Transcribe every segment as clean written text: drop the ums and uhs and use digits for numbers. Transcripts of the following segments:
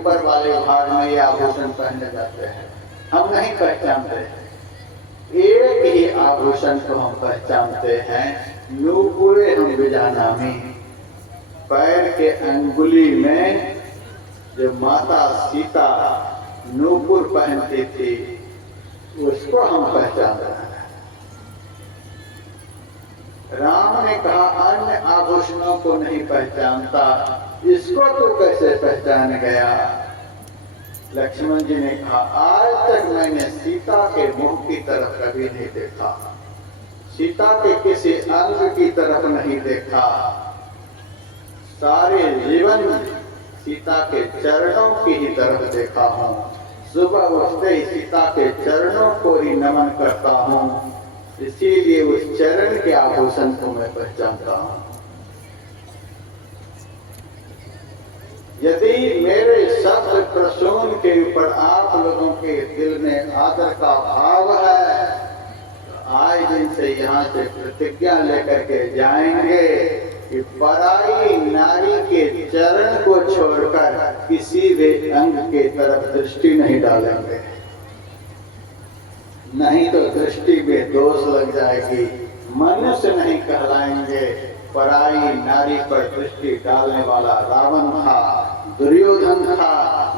ऊपर वाले भाग में ये आभूषण पहने जाते हैं, हम नहीं पहचानते हैं। एक ही आभूषण को हम पहचानते हैं, नूपुरे हम बिजानामी। पैर के अंगुली में जो माता सीता नूपुर पहनती थी, उसको हम पहचान रहे हैं। राम ने कहा अन्य आभूषणों को नहीं पहचानता, इसको तो कैसे पहचान गया? लक्ष्मण जी ने कहा आज तक मैंने सीता के मुख की तरफ कभी नहीं देखा, सीता के किसी अंग की तरफ नहीं देखा। सारे जीवन सीता के चरणों की ही तरफ देखा हूँ। सुबह उठते ही सीता के चरणों को ही नमन करता हूँ, इसीलिए उस चरण के आभूषण को मैं पहचानता हूँ। यदि मेरे शब्द प्रसून के ऊपर आप लोगों के दिल में आदर का भाव है, तो आज दिन से यहाँ से प्रतिज्ञा लेकर के जाएंगे कि पराई नारी के चरण को छोड़कर किसी भी अंग के तरफ दृष्टि नहीं डालेंगे, नहीं तो दृष्टि में दोष लग जाएगी। मनुष्य नहीं कहलाएंगे। पराई नारी पर दृष्टि डालने वाला रावण था, दुर्योधन था,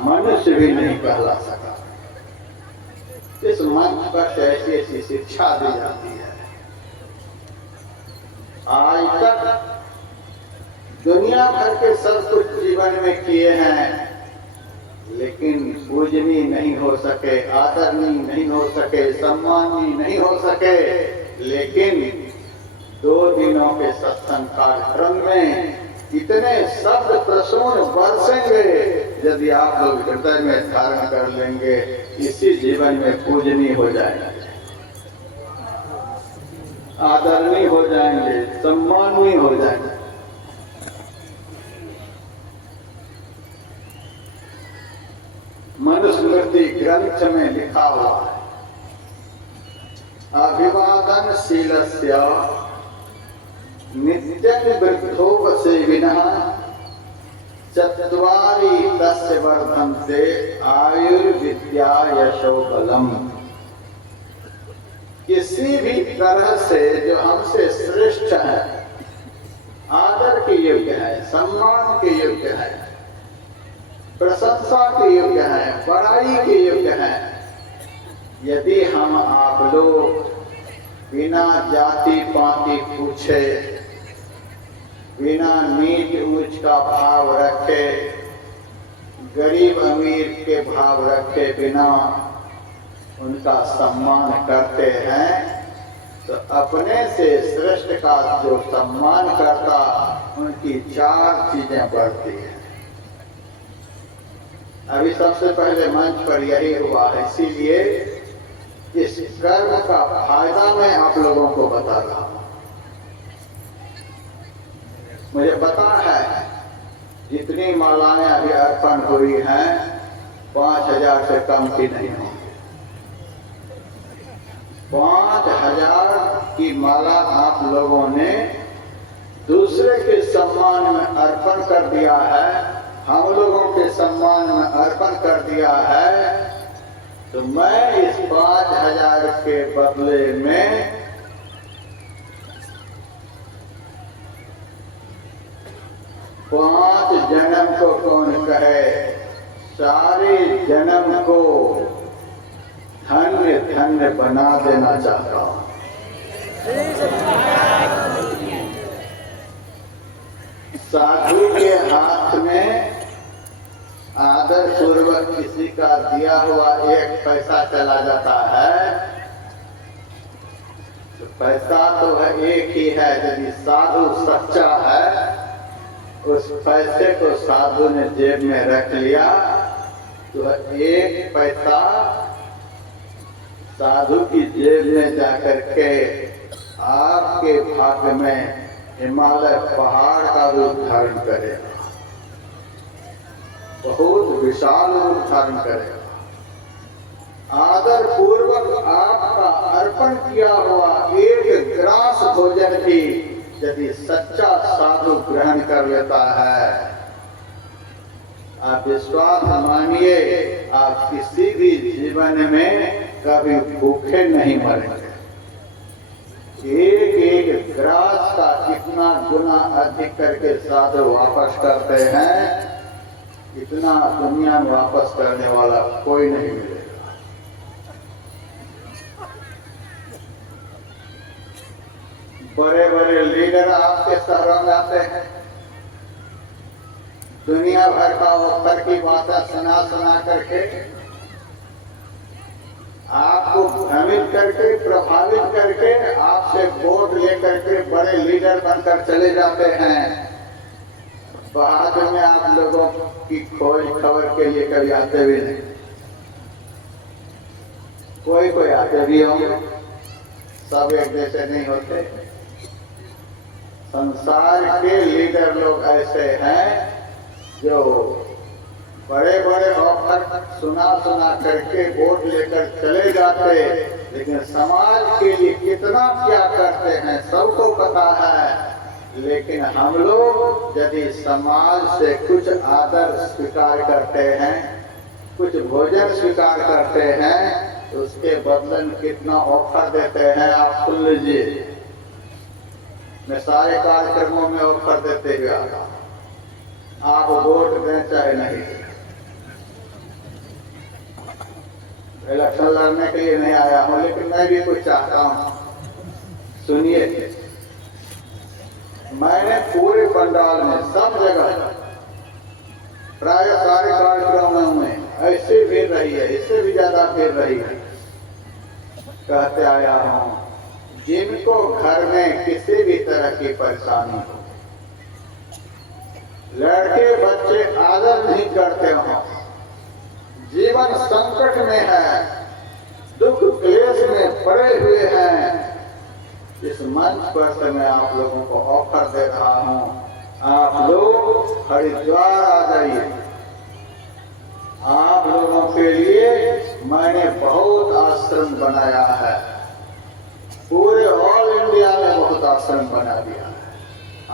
मनुष्य भी नहीं कहला सका। इस मंच पर ऐसी ऐसी शिक्षा दी जाती है। आज तक दुनिया भर के सब कुछ जीवन में किए हैं, लेकिन पूजनीय नहीं हो सके, आदरणीय नहीं हो सके, सम्मानीय नहीं हो सके। लेकिन 2 दिनों के सत्संग कार्यक्रम में इतने शब्द प्रसून बरसेंगे, यदि आप लोग हृदय में धारण कर लेंगे, इसी जीवन में पूजनीय हो जाएंगे, आदरणीय हो जाएंगे, सम्मानीय हो जाएंगे। मनुस्मृति ग्रंथ में लिखा हुआ है, अभिवादन शीलस्य नित्यं वृद्धोपसेविनः चत्वारि तस्य वर्धन्ते आयुर्विद्या यशो बलम। किसी भी तरह से जो हमसे श्रेष्ठ है, आदर के योग्य है, सम्मान के योग्य है, प्रशंसा के योग्य है, बड़ाई के योग्य है, यदि हम आप लोग बिना जाति पाति पूछे, बिना नीच ऊंच का भाव रखे, गरीब अमीर के भाव रखे बिना उनका सम्मान करते हैं, तो अपने से श्रेष्ठ का जो सम्मान करता, उनकी 4 चीजें बढ़ती हैं। अभी सबसे पहले मंच पर यही हुआ है, इसीलिए इस कर्म का फायदा मैं आप लोगों को बता रहा हूं। मुझे पता है जितनी मालाएं अभी अर्पण हुई हैं 5000 से कम की नहीं होंगी। 5000 की माला आप लोगों ने दूसरे के सम्मान में अर्पण कर दिया है, हम लोगों के सम्मान में अर्पण कर दिया है। तो मैं इस 5000 के बदले में 5 जन्म को कौन कहे, सारे जन्म को धन्य धन्य बना देना चाहता हूं। साधु के हाथ में आदर पूर्वक किसी का दिया हुआ 1 पैसा चला जाता है, तो पैसा तो है एक ही है। यदि साधु सच्चा है, उस पैसे को साधु ने जेब में रख लिया, तो 1 पैसा साधु की जेब में जाकर के आपके भाग्य में हिमालय पहाड़ का रूप धारण करेगा, बहुत विशाल रूप धारण करेगा। आदर पूर्वक आपका अर्पण किया हुआ 1 ग्रास भोजन भी यदि सच्चा साधु ग्रहण कर लेता है, आप विश्वास मानिए, आप किसी भी जीवन में कभी भूखे नहीं मरेंगे। एक एक ग्रास का कितना गुना अधिक करके साधु वापस करते हैं, इतना दुनिया में वापस करने वाला कोई नहीं मिलेगा। बड़े बड़े लीडर आपके शहरों में आते हैं, दुनिया भर का ऑफर की बातें सुना करके आपको भ्रमित करके, प्रभावित करके, आपसे वोट लेकर के बड़े लीडर बनकर चले जाते हैं। बाद में आप लोगों की खोज खबर के लिए कभी आते भी नहीं। कोई आते भी होंगे, सब एक जैसे नहीं होते। संसार के लीडर लोग ऐसे हैं जो बड़े बड़े ऑफर सुना करके वोट लेकर चले जाते, लेकिन समाज के लिए कितना क्या करते हैं सबको पता है। लेकिन हम लोग यदि समाज से कुछ आदर स्वीकार करते हैं, कुछ भोजन स्वीकार करते हैं, तो उसके बदले में कितना ऑफर देते हैं आप सुन लीजिए। मैं सारे कार्यक्रमों में ऑफर देते हुए आया, आप वोट दें चाहे नहीं। इलेक्शन लड़ने के लिए नहीं आया हूं, लेकिन मैं भी कुछ चाहता हूं। सुनिए, मैंने पूरे पंडाल में सब जगह प्राय सारे कार्यक्रमों में ऐसे भीड़ रही है, इससे भी ज्यादा भीड़ रही है। कहते आया हूं, जिनको घर में किसी भी तरह की परेशानी हो, लड़के बच्चे आदर नहीं करते हों, जीवन संकट में है, दुख क्लेश में पड़े हुए हैं, इस मंच पर से मैं आप लोगों को ऑफर दे रहा हूं, आप लोग हरिद्वार आ जाइए। आप लोगों के लिए मैंने बहुत आश्रम बनाया है, पूरे ऑल इंडिया में बहुत आश्रम बना दिया है।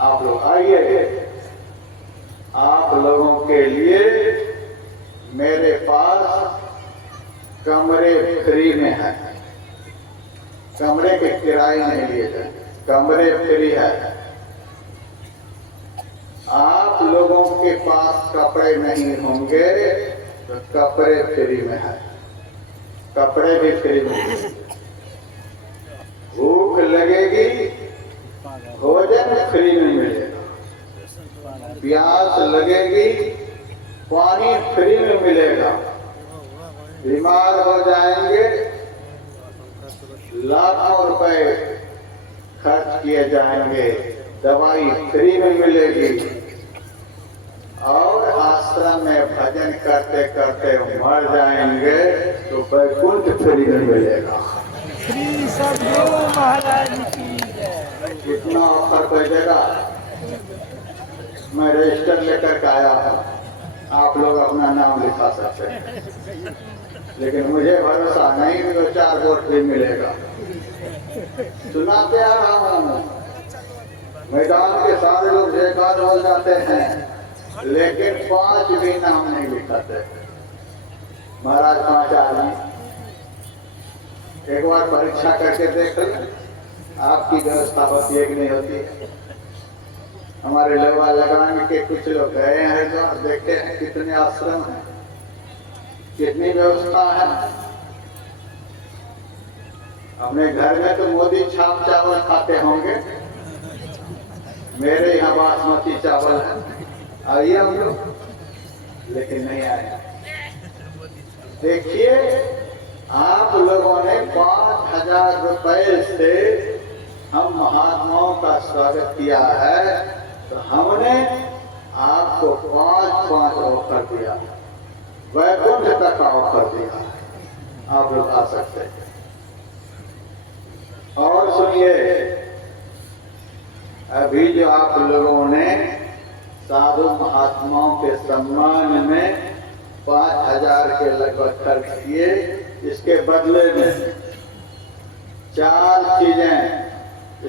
आप लोग आइए, आप लोगों के लिए मेरे पास कमरे फ्री में है। कमरे के किराए नहीं लिए जाए, कमरे फ्री है। आप लोगों के पास कपड़े नहीं होंगे तो कपड़े फ्री में है, कपड़े भी फ्री में। भूख लगेगी, भोजन फ्री में मिलेगा। प्यास लगेगी, पानी फ्री में मिलेगा। बीमार हो जाएंगे, लाखों रुपए खर्च किए जाएंगे, दवाई फ्री में मिलेगी। और आश्रम में भजन करते करते मर जाएंगे तो वैकुंठ फ्री में मिलेगा। श्री सद्गुरु महाराज की जय। कितना ऑफर भेजेगा, मैं रजिस्टर लेकर के आया हूँ, आप लोग अपना नाम लिखा सकते हैं। लेकिन मुझे भरोसा नहीं कि 2-4 वोट भी मिलेगा। सुनाते आ रहा हूँ, मैदान के सारे लोग जयकार हो जाते हैं, लेकिन 5 भी नाम नहीं लिखाते। महाराज 5 आदमी एक बार परीक्षा करके देख लें, आपकी व्यवस्था होती है कि नहीं होती। हमारे लेवा लगान के कुछ लोग गए हैं जो देखते हैं कितने आश्रम हैं, कितनी व्यवस्था है। अपने घर में तो मोदी छाप चावल खाते होंगे, मेरे यहाँ बासमती चावल है, आइए हम लोग, लेकिन नहीं आए। देखिए, आप लोगों ने 5000 रुपए से हम महात्माओं का स्वागत किया है, तो हमने आपको 5-5 ऑफर दिया, वैकुंठ तक का ऑफर दिया। आप लोग आ सकते हैं। और सुनिए, अभी जो आप लोगों ने साधु महात्माओं के सम्मान में 5000 के लगभग खर्च किए, इसके बदले में 4 चीजें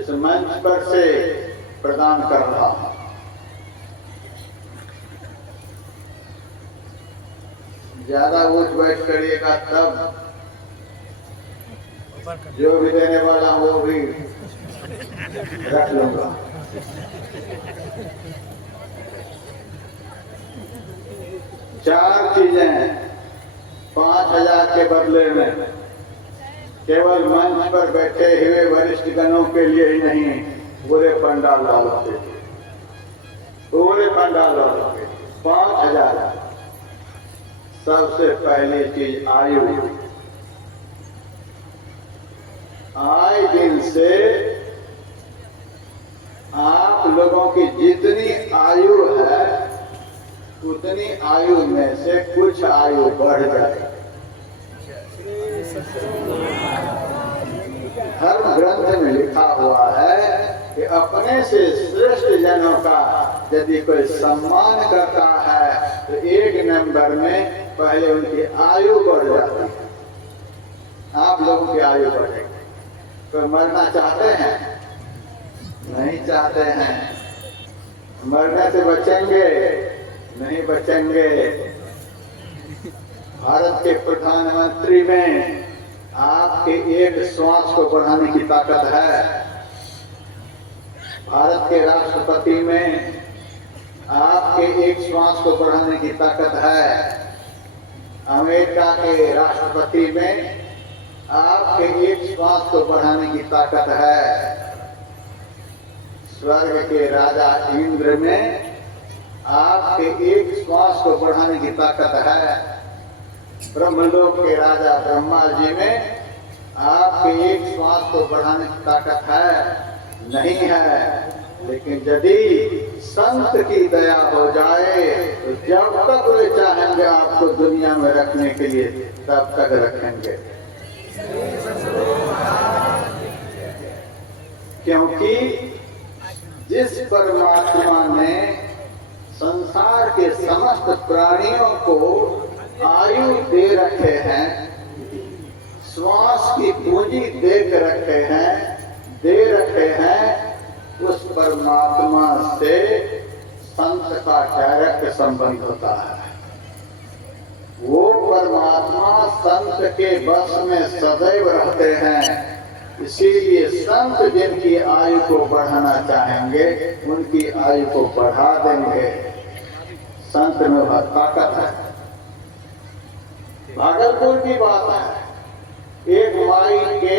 इस मंच पर से प्रदान कर रहा हूं। ज्यादा उठ बैठ करिएगा तब जो भी देने वाला वो भी रख लूंगा। चार चीजें 5,000 के बदले में केवल मंच पर बैठे हुए वरिष्ठ गणों के लिए ही नहीं, पूरे पंडाल वालों के लिए, पूरे पंडाल वालों के 5,000। सबसे पहली चीज आयु। आए दिन से आप लोगों की जितनी आयु है उतनी आयु में से कुछ आयु बढ़ जाए। धर्म ग्रंथ में लिखा हुआ है कि अपने से श्रेष्ठ जनों का यदि कोई सम्मान करता है तो 1 नंबर में पहले उनकी आयु बढ़ जाती है। आप लोगों की आयु बढ़ेगी। कोई मरना चाहते हैं? नहीं चाहते हैं। मरने से बचेंगे? नहीं बचेंगे। भारत के प्रधानमंत्री में आपके एक श्वास को बढ़ाने की ताकत है। भारत के राष्ट्रपति में आपके एक श्वास को बढ़ाने की ताकत है। अमेरिका के राष्ट्रपति में आपके एक श्वास को बढ़ाने की ताकत है। स्वर्ग के राजा इंद्र में आपके एक श्वास को बढ़ाने की ताकत है। ब्रह्मलोक के राजा ब्रह्मा जी में आपके एक श्वास को बढ़ाने की ताकत है? नहीं है। लेकिन यदि संत की दया हो जाए तो जब तक वे चाहेंगे आपको दुनिया में रखने के लिए तब तक रखेंगे। क्योंकि जिस परमात्मा ने संसार के समस्त प्राणियों को आयु दे रखे हैं, श्वास की पूंजी दे रखे हैं, उस परमात्मा से संत का डायरेक्ट संबंध होता है। वो परमात्मा संत के बस में सदैव रहते हैं। इसीलिए संत जिनकी आयु को बढ़ाना चाहेंगे उनकी आयु को बढ़ा देंगे। संत में वह ताकत है। भागलपुर की बात है, एक माई के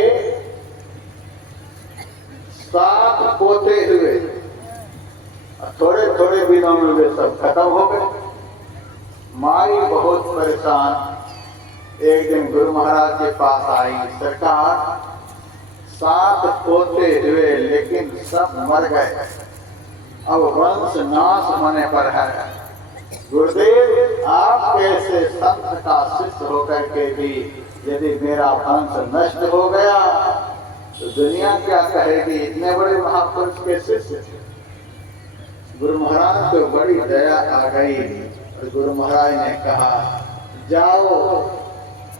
7 पोते हुए, थोड़े थोड़े दिनों में वे सब खत्म हो गए। माई बहुत परेशान एक दिन गुरु महाराज के पास आई। सरकार, 7 पोते हुए लेकिन सब मर गए, अब वंश नाश होने पर है। गुरुदेव, आप कैसे संत का शिष्य होकर के भी यदि मेरा वंश नष्ट हो गया तो दुनिया क्या कहेगी? इतने बड़े महापुरुष के शिष्य। गुरु महाराज को बड़ी दया आ गई और गुरु महाराज ने कहा, जाओ,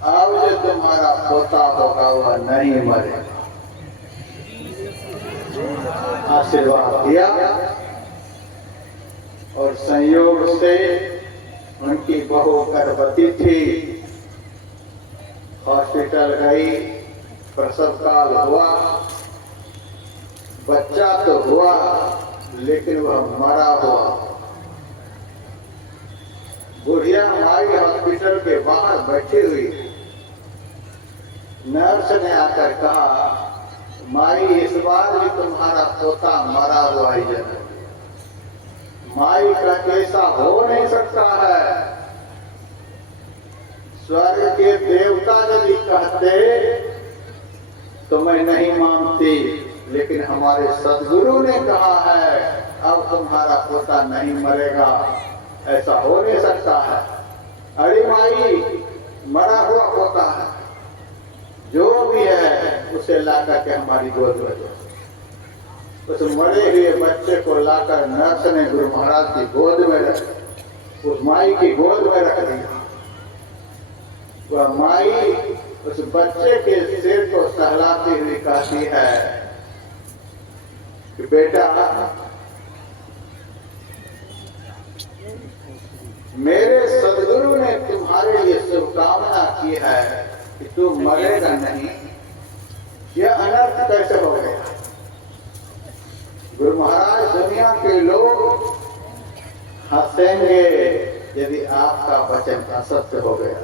अब जो तुम्हारा पोता होगा वह नहीं मरेगा। आशीर्वाद दिया और संयोग से उनकी बहू गर्भवती थी। हॉस्पिटल गई, प्रसव काल हुआ, बच्चा तो हुआ लेकिन वह मरा हुआ। बुढ़िया माई हॉस्पिटल के बाहर बैठी हुई। नर्स ने आकर कहा, माई, इस बार भी तुम्हारा पोता मरा हुआ ही जन्म। माई का कैसा हो नहीं सकता है। स्वर्ग के देवता यदि कहते तो मैं नहीं मानती, लेकिन हमारे सदगुरु ने कहा है अब तुम्हारा पोता नहीं मरेगा, ऐसा हो नहीं सकता है। अरे माई, मरा हुआ पोता है, जो भी है उसे लाकर के हमारी गोद में दो। उस मरे हुए बच्चे को लाकर नर्स ने गुरु महाराज की गोद में रख, उस माई की गोद में रख दिया। वह माई उस बच्चे के सिर को सहलाती हुई कहती है कि बेटा, मेरे सदगुरु ने तुम्हारे लिए की है कि तू मरेगा नहीं, यह अनर्थ कैसे हो गया? गुरु महाराज, दुनिया के लोग हंसेंगे यदि आपका वचन असत्य हो गया।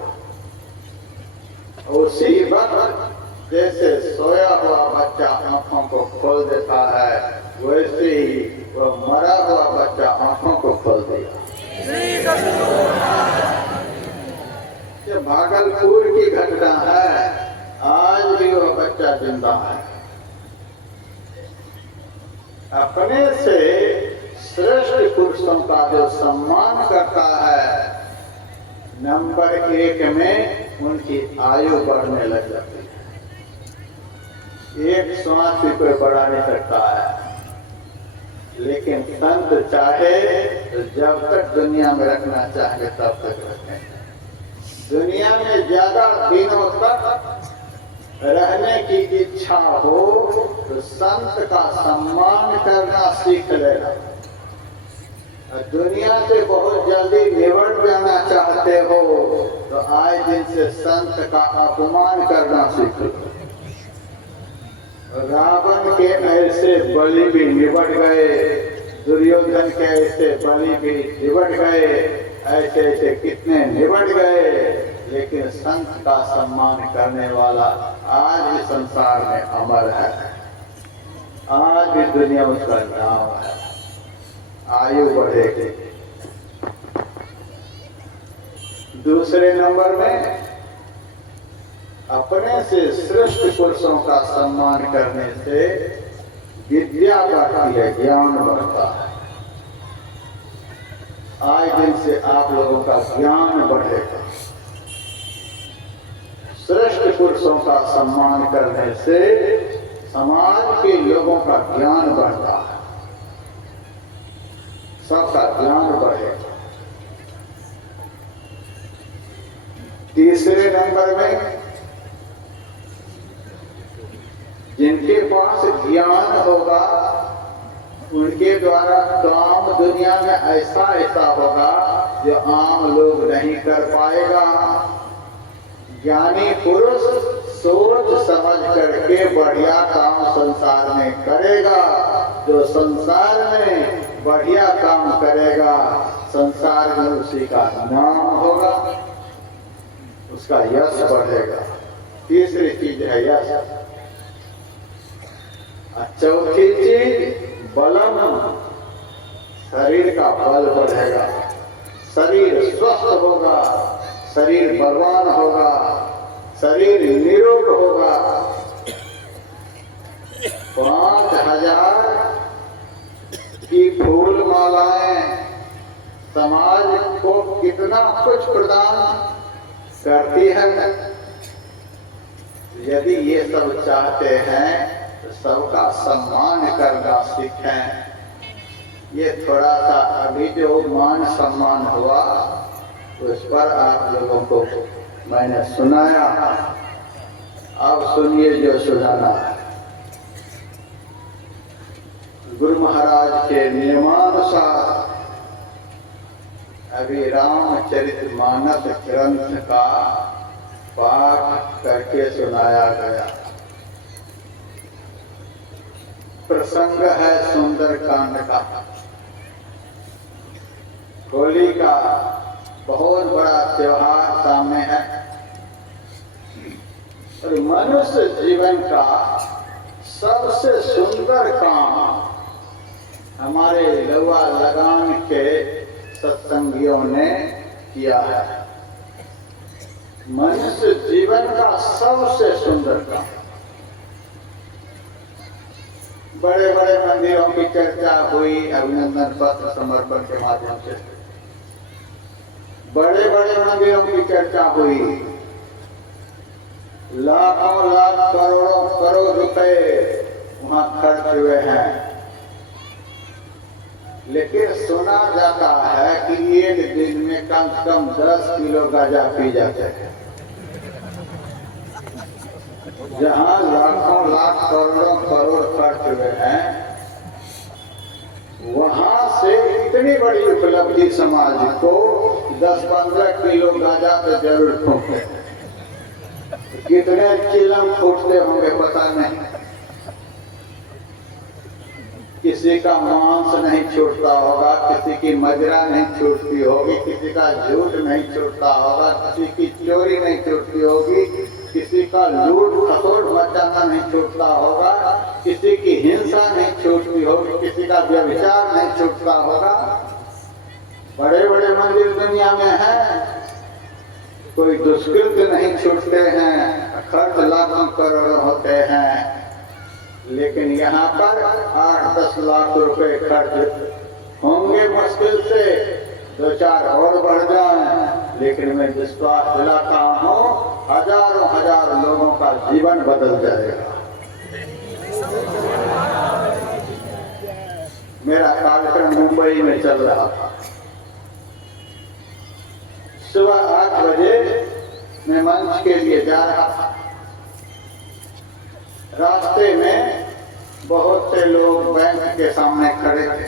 उसी वक्त जैसे सोया हुआ बच्चा आंखों को खोल देता है, वैसे ही वह मरा हुआ बच्चा आंखों को खोल दिया। ये भागलपुर की घटना है, आज भी वह बच्चा जिंदा है। अपने से श्रेष्ठ पुरुषों का जो सम्मान करता है, नंबर 1 में उनकी आयु बढ़ने लग जाती है। एक श्वास भी कोई बढ़ा नहीं सकता है, लेकिन संत चाहे तो जब तक दुनिया में रखना चाहे तब तक रखें। दुनिया में ज्यादा दिनों तक रहने की इच्छा हो तो संत का सम्मान करना सीख लेना। दुनिया से बहुत जल्दी निवट जाना चाहते हो तो आए दिन से संत का अपमान करना सीख लो। रावण के ऐसे बलि भी निबट गए, दुर्योधन के ऐसे बलि भी निबट गए, ऐसे ऐसे कितने निबट गए, लेकिन संत का सम्मान करने वाला आज भी संसार में अमर है। आज भी दुनिया उसका नाम है, आयु बढ़ेगी। दूसरे नंबर में अपने से श्रेष्ठ पुरुषों का सम्मान करने से विद्या बढ़ती है, ज्ञान बढ़ता है। आज दिन से आप लोगों का ज्ञान बढ़ेगा। श्रेष्ठ पुरुषों का सम्मान करने से समाज के लोगों का ज्ञान बढ़ता है, सबका ज्ञान बढ़ेगा। तीसरे नंबर में जिनके पास ज्ञान होगा उनके द्वारा काम दुनिया में ऐसा ऐसा होगा जो आम लोग नहीं कर पाएगा। ज्ञानी पुरुष सोच समझ करके बढ़िया काम संसार में करेगा। जो संसार में बढ़िया काम करेगा, संसार में उसी का नाम होगा, उसका यश बढ़ेगा। तीसरी चीज है यश। चौथी चीज बलम, शरीर का बल बढ़ेगा, शरीर स्वस्थ होगा, शरीर बलवान होगा, शरीर निरोग होगा। 5000 की फूल मालाएं समाज को कितना कुछ प्रदान करती है। यदि ये सब चाहते हैं तो सबका सम्मान करना सीखें। ये थोड़ा सा अभी जो मान सम्मान हुआ उस पर आप लोगों को मैंने सुनाया, अब सुनिए जो सुनाना है। गुरु महाराज के नियमानुसार अभी रामचरितमानस ग्रंथ का पाठ करके सुनाया गया। प्रसंग है सुंदरकांड का। होली का बहुत बड़ा त्योहार सामने है और मनुष्य जीवन का सबसे सुंदर काम हमारे लवा लगान के सत्संगियों ने किया है। मनुष्य जीवन का सबसे सुंदर काम। बड़े बड़े मंदिरों की चर्चा हुई अभिनंदन पत्र समर्पण के माध्यम से। बड़े बड़े मंदिरों की चर्चा हुई, लाखों लाख करोड़ों करोड़ रुपए वहां खर्च हुए हैं। लेकिन सुना जाता है कि एक दिन में कम से कम 10 किलो गांजा पी जाते हैं। जहां लाखों लाख करोड़ों करोड़ खर्च हुए हैं, वहां से इतनी बड़ी उपलब्धि समाज को 10-15 किलो गांजा तो जरूर ठोके। कितने चिलम फूटते होंगे पता नहीं। किसी का मांस नहीं छूटता होगा, किसी की मदिरा नहीं छूटती होगी, किसी का झूठ नहीं छूटता होगा, किसी की चोरी नहीं छूटती होगी, किसी का लूट खसोट मचाना नहीं छूटता होगा, किसी की हिंसा नहीं छूटती होगी, किसी का व्यभिचार नहीं छूटता होगा। बड़े बड़े मंदिर दुनिया में हैं, कोई दुष्कृत्य नहीं छूटते हैं, खर्च लाखों करोड़ों होते हैं, लेकिन यहाँ पर 8-10 लाख रुपए खर्च होंगे मुश्किल से, 2-4 और बढ़ जाएं, लेकिन मैं विश्वास दिलाता हूँ हजारों हजार लोगों का जीवन बदल जाएगा। मेरा कार्यक्रम मुंबई में चल रहा था। सुबह 8 बजे मैं मंच के लिए जा रहा था। रास्ते में बहुत से लोग बैंक के सामने खड़े थे।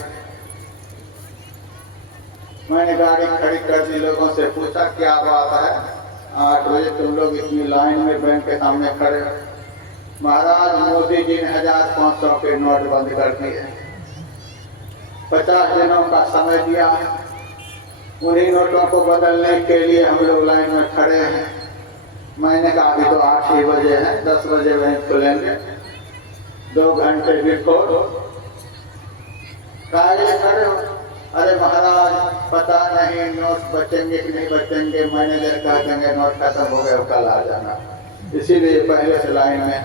मैंने गाड़ी खड़ी कर दी, लोगों से पूछा क्या बात है, 8 बजे तुम लोग इतनी लाइन में बैंक के सामने खड़े हो? महाराज मोदी जी ने 1500 के नोट बंद कर दिए, 50 दिनों का समय दिया, उन्हीं नोटों को बदलने के लिए हम लोग लाइन में खड़े हैं। मैंने कहा अभी तो 8 ही बजे हैं, 10 बजे बैंक खुलेंगे, 2 घंटे भी खोलो, काहे खड़े हो? अरे महाराज पता नहीं नोट बचेंगे कि नहीं बचेंगे, मैनेजर कह देंगे नोट खत्म हो गए कल आ जाना, इसीलिए पहले से लाइन में।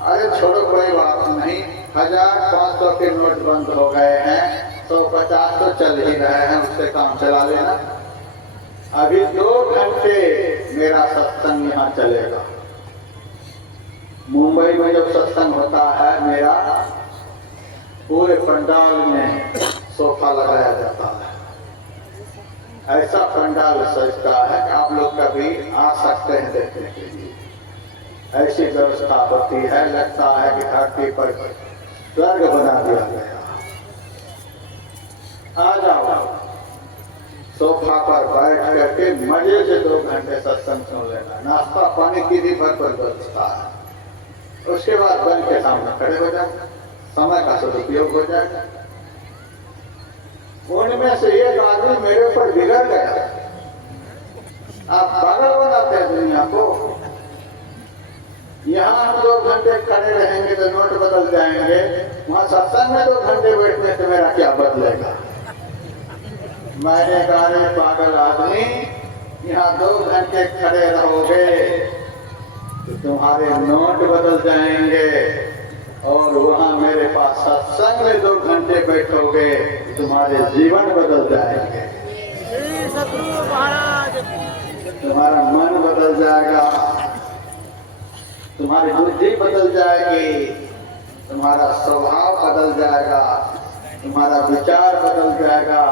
अरे छोड़ो कोई बात नहीं, 1500 के नोट बंद हो गए हैं, 150 तो चल ही रहे हैं, उससे काम चला लेना। अभी 2 घंटे मेरा सत्संग यहाँ चलेगा। मुंबई में जब सत्संग होता है मेरा, पूरे पंडाल में सोफा लगाया जाता है। ऐसा पंडाल सजता है कि आप लोग कभी आ सकते हैं देखने के लिए। ऐसी व्यवस्था होती है, लगता है कि धरती पर स्वर्ग बना दिया गया। आ जाओ, सोफा पर बैठ करके मजे से 2 घंटे सत्संग सुन लेना। नाश्ता पानी की भी भरपूर व्यवस्था है। उसके बाद बैंक के सामने खड़े हो जाओ, समय का सदुपयोग हो जाएगा। उनमें से एक आदमी मेरे ऊपर बिगड़ गया। आप पागल बनाते हैं दुनिया को। यहाँ हम 2 घंटे खड़े रहेंगे तो नोट बदल जाएंगे, वहां सत्संग में 2 घंटे बैठने से मेरा क्या बदलेगा? मैंने कहा रे पागल आदमी, यहाँ 2 घंटे खड़े रहोगे तो तुम्हारे नोट बदल जाएंगे, और वहां मेरे पास सत्संग में 2 घंटे बैठोगे तो तुम्हारे जीवन बदल जाएंगे। तुम्हारा मन बदल जाएगा, तुम्हारी बुद्धि बदल जाएगी, तुम्हारा स्वभाव बदल जाएगा, तुम्हारा विचार बदल जाएगा,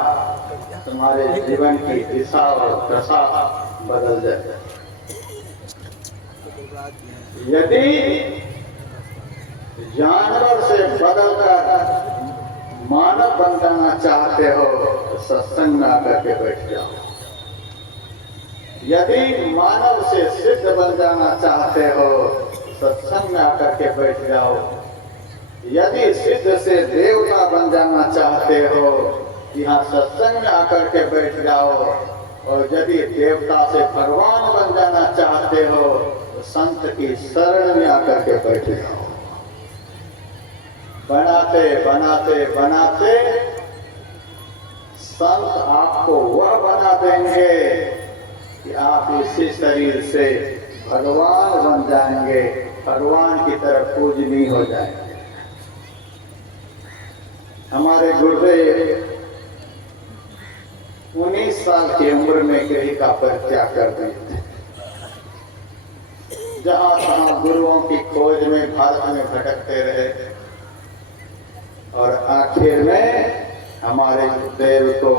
तुम्हारे जीवन की दिशा और दशा बदल जाएगी। यदि जानवर से बदलकर मानव बन जाना चाहते हो तो सत्संग में आकर के बैठ जाओ। यदि मानव से सिद्ध बन जाना चाहते हो सत्संग में आकर के बैठ जाओ। यदि सिद्ध से देवता बन जाना चाहते हो यहाँ सत्संग में आकर के बैठ जाओ। और यदि देवता से भगवान बन जाना चाहते हो तो संत की शरण में आकर के बैठ जाओ। बनाते बनाते बनाते संत आपको वह बना देंगे कि आप इसी शरीर से भगवान बन जाएंगे, भगवान की तरफ पूजनीय हो जाएंगे। हमारे गुरुदेव 19 साल की उम्र में गिरी का परित्याग कर दिए थे। जहां तहां गुरुओं की खोज में भारत में भटकते रहे और आखिर में हमारे गुरुदेव को,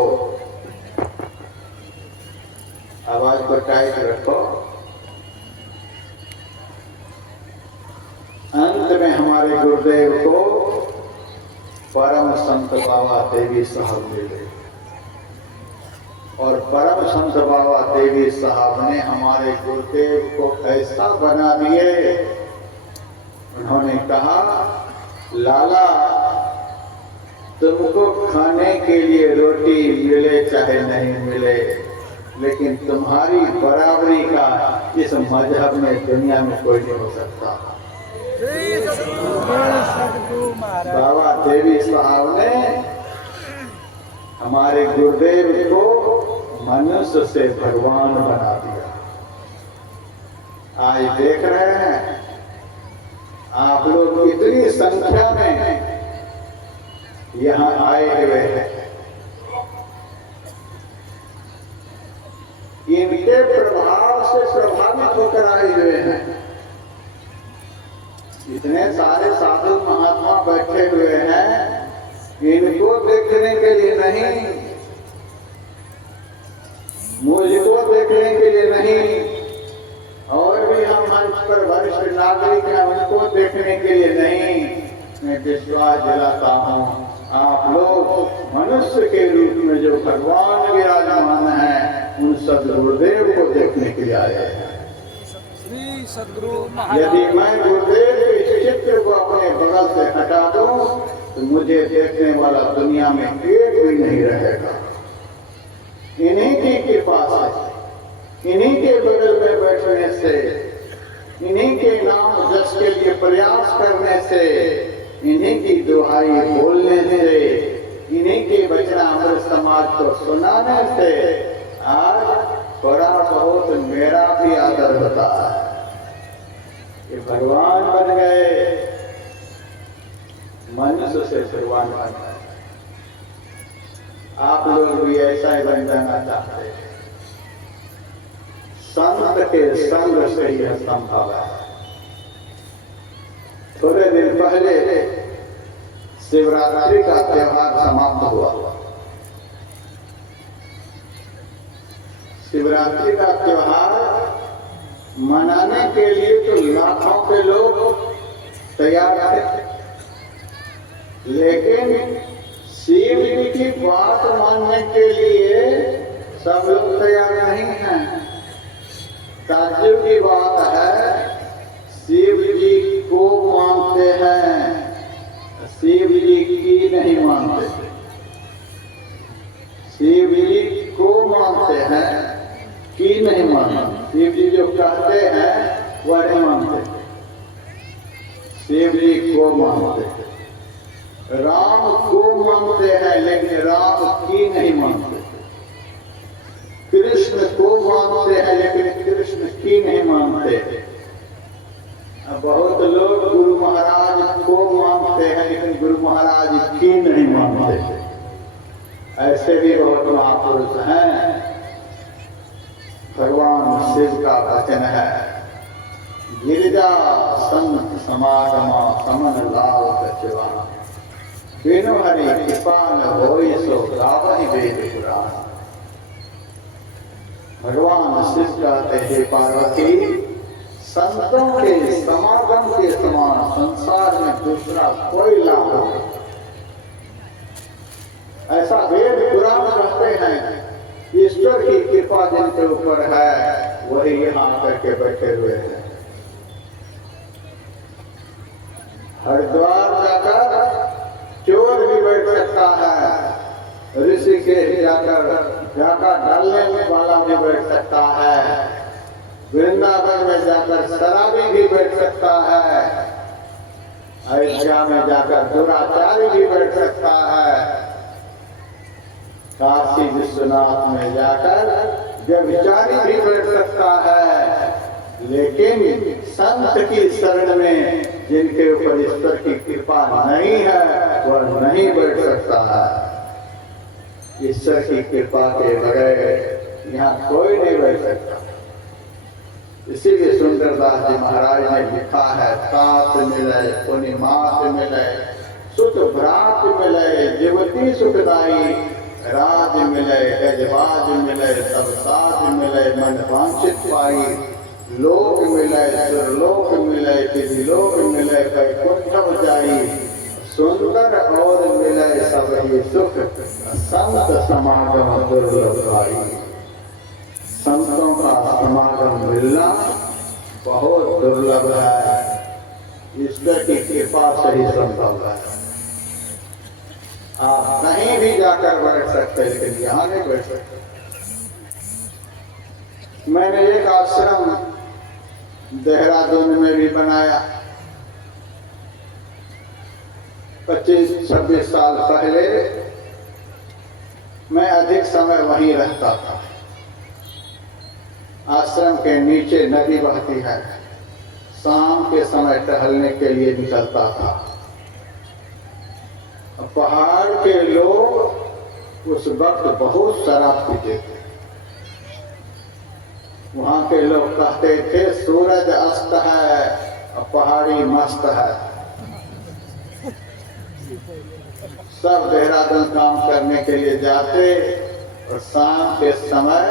आवाज को टाइट रखो, अंत में हमारे गुरुदेव को परम संत बाबा देवी साहब मिले। और परम संत बाबा देवी साहब ने हमारे गुरुदेव को ऐसा बना दिए। उन्होंने कहा, लाला तुमको खाने के लिए रोटी मिले चाहे नहीं मिले, लेकिन तुम्हारी बराबरी का इस मजहब में दुनिया में कोई नहीं हो सकता। बाबा देवी साहब ने हमारे गुरुदेव को मनुष्य से भगवान बना दिया। आज देख रहे हैं आप लोग कितनी संख्या में यहाँ आए हुए हैं। इनके प्रभाव से प्रभावित होकर आए हुए हैं। इतने सारे साधु महात्मा बैठे हुए हैं, इनको देखने के लिए नहीं, मुझको देखने के लिए नहीं, और भी हम मंच पर वरिष्ठ नागरिक हैं उनको देखने के लिए नहीं। मैं विश्वास दिलाता हूँ आप लोग मनुष्य के रूप में जो भगवान विराजमान है उन सदगुरुदेव को देखने के लिए आए हैं। यदि मैं गुरुदेव के चित्र को अपने बगल से हटा दूं तो मुझे देखने वाला दुनिया में एक भी नहीं रहेगा। इन्हीं की कृपा से, इन्हीं के बगल में बैठने से, इन्हीं के नाम जस के लिए प्रयास करने से, इन्हीं की दुहाई बोलने से, इन्हीं के वचनामृत समाज को सुनाने से आज थोड़ा बहुत मेरा भी आदर होता है। ये भगवान बन गए, मनुष्य से भगवान बन गए। आप लोग भी ऐसा ही बन जाना चाहते हैं। संत के संग से यह संभव है। थोड़े दिन पहले शिवरात्रि का त्योहार समाप्त हुआ। शिवरात्रि का त्योहार मनाने के लिए तो लाखों के लोग तैयार थे, लेकिन शिव जी की बात मानने के लिए सब लोग तैयार नहीं हैं। ताज्जुब की बात है, शिव जी को मानते हैं, शिव जी की नहीं मानते। शिव जी को मानते हैं की नहीं मानते। शिव जी जो कहते हैं वह नहीं मानते, शिव जी को मानते। राम को मानते हैं लेकिन राम की नहीं मानते। कृष्ण को मानते हैं लेकिन कृष्ण की नहीं मानते। बहुत लोग गुरु महाराज को मानते हैं लेकिन गुरु महाराज की नहीं मानते। ऐसे भी बहुत महापुरुष हैं। भगवान शिव का वचन है, गिरिजा संत समागमा समन लाभ कचवा, बिनु हरि कृपा न होई सो गावहि वेद पुराण। भगवान शिव कहते हैं, पार्वती संतों के समागम के समान संसार में दूसरा कोई लाभ नहीं। ऐसा वेद पुराण कहते हैं। ईश्वर की कृपा जिनके ऊपर है वही यहाँ करके बैठे हुए हैं। हरिद्वार जाकर चोर भी बैठ सकता है, ऋषिकेश जाकर डालने वाला भी बैठ सकता है, वृंदावन में जाकर शराबी भी बैठ सकता है, अयोध्या में जाकर दुराचारी भी बैठ सकता है, काशी विश्वनाथ में जाकर व्यभिचारी भी बैठ सकता है। लेकिन संत की शरण में जिनके ऊपर ईश्वर की कृपा नहीं है वह नहीं बैठ सकता है। ईश्वर की कृपा के बगैर यहाँ कोई नहीं बैठ सकता। इसीलिए सुंदरदास जी महाराज ने लिखा है, तात मिले पूर्णिमास मिले सुत भ्रात मिले जीवती सुखदाई, राज मिले गजबाज मिले सब साज मिले मन वांछित पाई, लोक मिले सुरलोक मिले दिव्यलोक मिले वैकुंठ जाई, सुंदर और मिले सब ही सुख, संत समागम दुर्लभ भाई। संतों का समागम मिलना बहुत दुर्लभ है, ईश्वर की कृपा से ही संभव है। आप कहीं भी जाकर बैठ सकते, लेकिन यहाँ नहीं बैठ सकते। मैंने एक आश्रम देहरादून में भी बनाया 25-26 साल पहले। मैं अधिक समय वहीं रहता था। आश्रम के नीचे नदी बहती है, शाम के समय टहलने के लिए निकलता था। पहाड़ के लोग उस वक्त बहुत शराब पीते थे। वहां के लोग कहते थे सूरज अस्त है और पहाड़ी मस्त है। सब देहरादून काम करने के लिए जाते और शाम के समय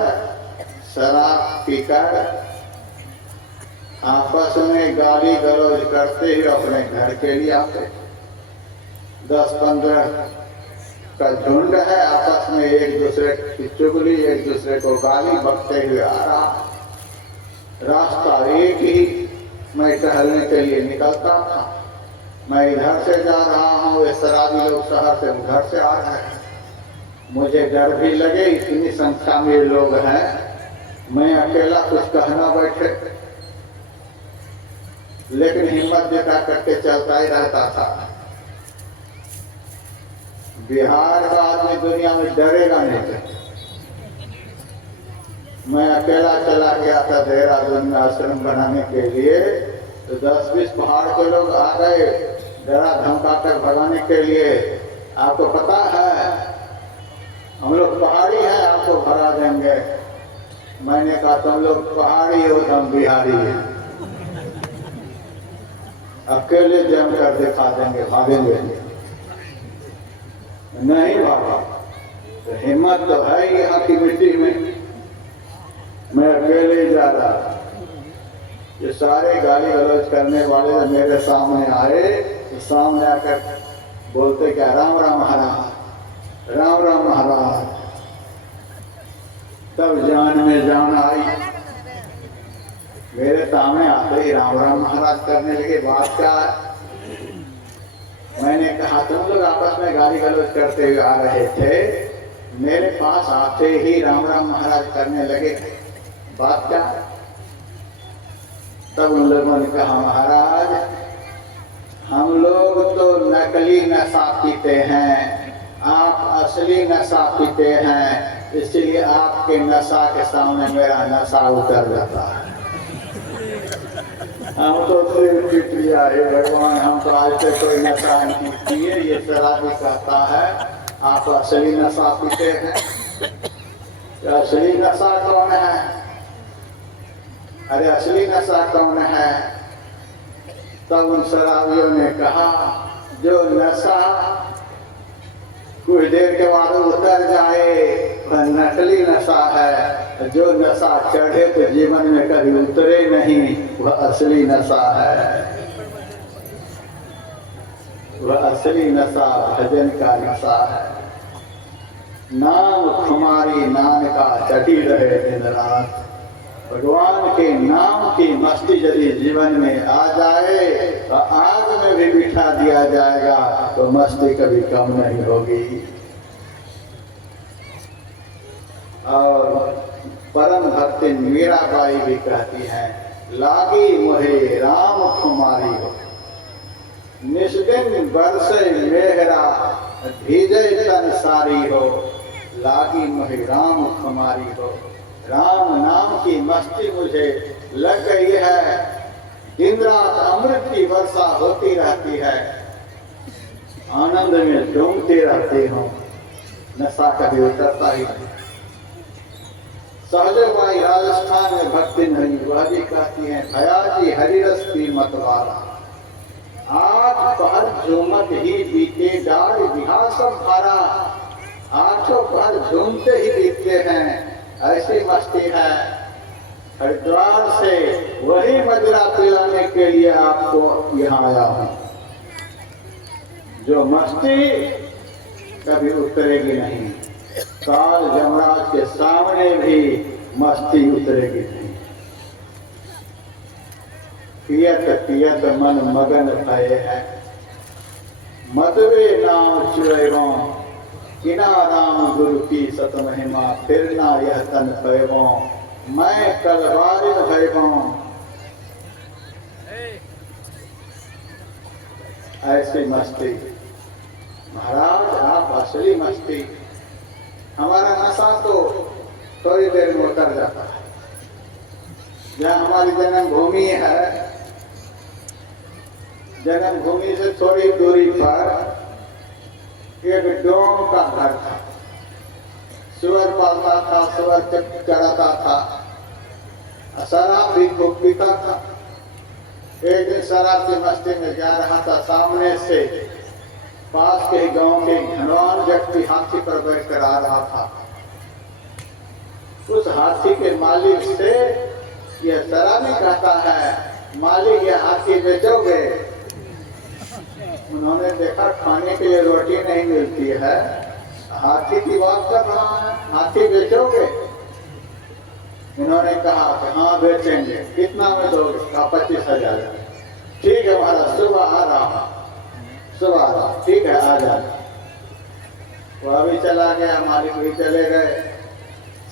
शराब पीकर आपस में गाली गलौज करते हुए अपने घर के लिए आते। 10-15 का झुंड है, आपस में एक दूसरे की चुगली, एक दूसरे को गाली बकते हुए आ रहा। रास्ता एक ही, मैं टहलने के लिए निकलता था। मैं इधर से जा रहा हूँ, ये शराबी लोग शहर से उधर से आ रहे हैं। मुझे डर भी लगे, इतनी संख्या में लोग हैं, मैं अकेला कुछ कहना बैठे, लेकिन हिम्मत जुटा करके चलता ही रहता था। बिहार का आदमी दुनिया में डरेगा नहीं। मैं अकेला चला गया था देहरादून में आश्रम बनाने के लिए, तो 10-20 पहाड़ के लोग आ गए डरा धमका कर भगाने के लिए। आपको पता है हम लोग पहाड़ी हैं, आपको भगा देंगे। मैंने कहा तुम लोग पहाड़ी हो, हम बिहारी हैं, अकेले जम कर दिखा देंगे, भागेंगे नहीं भागा। तो हिम्मत तो है यहाँ की मिट्टी में। मैं अकेले जा रहा। ये सारे गाली गलौज करने वाले मेरे सामने आए, तो सामने आकर बोलते क्या राम राम महाराज, राम राम महाराज। तब जान में जान आई। मेरे सामने आते ही राम राम महाराज करने लगे। बात क्या है? मैंने कहा तुम लोग आपस में गाली गलौज करते हुए आ रहे थे, मेरे पास आते ही राम राम महाराज करने लगे, बात क्या? तब उन लोगों ने कहा महाराज हम लोग तो नकली नशा पीते हैं, आप असली नशा पीते हैं, इसलिए आपके नशा के सामने मेरा नशा उतर जाता है। हम तो सिर्फ पीट लिया है भगवान, हम तो आज से कोई नशा नहीं पिए। ये शराबी कहता है आप असली नशा पीते हैं। तो असली नशा कौन है? अरे असली नशा कौन है? तब उन शराबियों ने कहा जो नशा कुछ देर के बाद उतर जाए वह नकली नशा है, जो नशा चढ़े तो जीवन में कभी उतरे नहीं वह असली नशा है। वह असली नशा भजन का नशा है। नाम खुमारी नान का चढ़ी रहे दिन रात। भगवान के नाम की मस्ती यदि जीवन में आ जाए तो आग में भी बिठा दिया जाएगा तो मस्ती कभी कम नहीं होगी। और परम भक्ति मीराबाई भी कहती हैं लागी मोहे राम खुमारी हो, निष्दिन बरसे मेहरा भीजे तन सारी हो, लागी मोहे राम खुमारी हो। राम नाम की मस्ती मुझे लग गई है, दिन रात अमृत की वर्षा होती रहती है, आनंद में डूबती रहती हूँ, नशा कभी उतरता ही नहीं। सहजबाई राजस्थान में भक्ति नहीं, वह भी कहती हैं भयाजी हरिरस की मतवाला, आठ पहर झूमत ही बीते डाल बिहार सब भरा, आठों पहर झूमते ही बीतते हैं, ऐसी मस्ती है। हरिद्वार से वही मदिरा पिलाने के लिए आपको यहाँ आया हूँ। जो मस्ती कभी उतरेगी नहीं, काल यमराज के सामने भी मस्ती उतरेगी नहीं। पियत पियत मन मगन भय है, मदवे नाम चुरेवों, किना राम गुरु की सत महिमा, फिर ना यह तन पैवों, मैं कलवारिन भयवों। ऐसी मस्ती महाराज, आप असली मस्ती। हमारा नशा तो थोड़ी देर में उतर जाता है। जहाँ हमारी जन्मभूमि है, जन्मभूमि से थोड़ी दूरी पर एक डोम का घर था। सुअर पालता था, सुअर चढ़ाता था, शराब भी खूब पीता था। एक दिन शराब की मस्ती में जा रहा था, सामने से पास के गांव के धनवान व्यक्ति हाथी पर बैठकर आ रहा था। उस हाथी के मालिक से यह शराबी कहता है, मालिक ये हाथी बेचोगे? उन्होंने देखा खाने के लिए रोटी नहीं मिलती है, हाथी की बात कर रहा है, हाथी बेचोगे? उन्होंने कहा कि हाँ बेचेंगे। कितना में दोगे? कहा 25,000। ठीक है महाराज, सुबह आ रहा, सुबह आ रहा। ठीक है आ जाना। वो अभी चला गया, मालिक भी चले गए।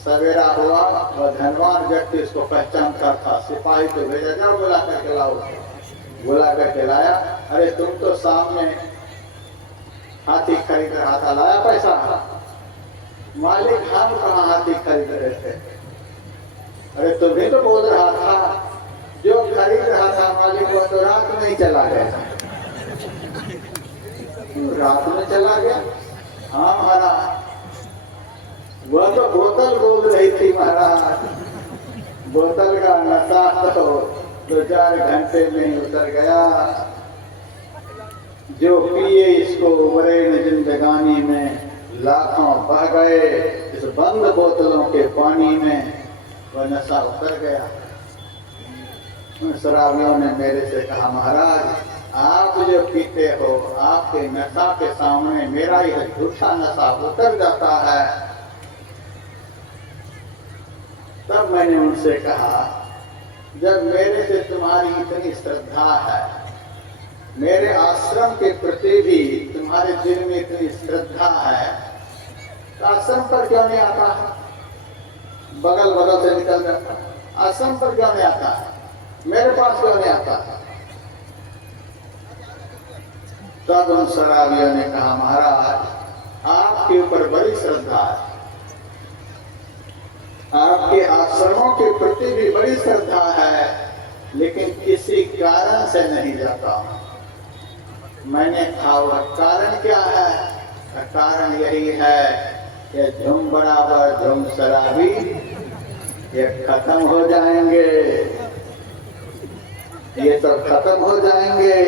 सवेरा हुआ, वह धनवान व्यक्ति उसको पहचानता था। सिपाही तो भेजा, जाओ बुला कर लाओ। बुला कर लाया। अरे तुम तो सामने हाथी खरीद रहा था, लाया पैसा? मालिक हम कहाँ हाथी खरीद रहे थे? अरे तुम्हें तो बोल रहा था, जो खरीद रहा था मालिक वो तो रात में ही चला गया। रात में चला गया? हाँ महाराज, वह तो बोतल बोल रही थी महाराज। बोतल का नशा तो 2-4 घंटे में ही उतर गया। जो पिए इसको उमरे जिंदगानी में, लाखों बह गए इस बंद बोतलों के पानी में, वह नशा उतर गया। उन शराबियों ने मेरे से कहा, महाराज आप जो पीते हो, आपके नशा के सामने मेरा यह झूठा नशा उतर जाता है। तब मैंने उनसे कहा, जब मेरे से तुम्हारी इतनी श्रद्धा है, मेरे आश्रम के प्रति भी तुम्हारे दिल में इतनी श्रद्धा है, तो आश्रम पर क्यों नहीं आता? बगल बगल से निकल जाता, आश्रम पर क्यों नहीं आता? मेरे पास क्यों नहीं आता? तब उन शराबियों ने कहा, महाराज आपके ऊपर बड़ी श्रद्धा है, आपके आश्रमों के प्रति भी बड़ी श्रद्धा है, लेकिन किसी कारण से नहीं जाता। मैंने कहा, वह कारण क्या है? कारण यही है कि झुम बराबर झुम शराबी ये खत्म हो जाएंगे, ये सब खत्म हो जाएंगे।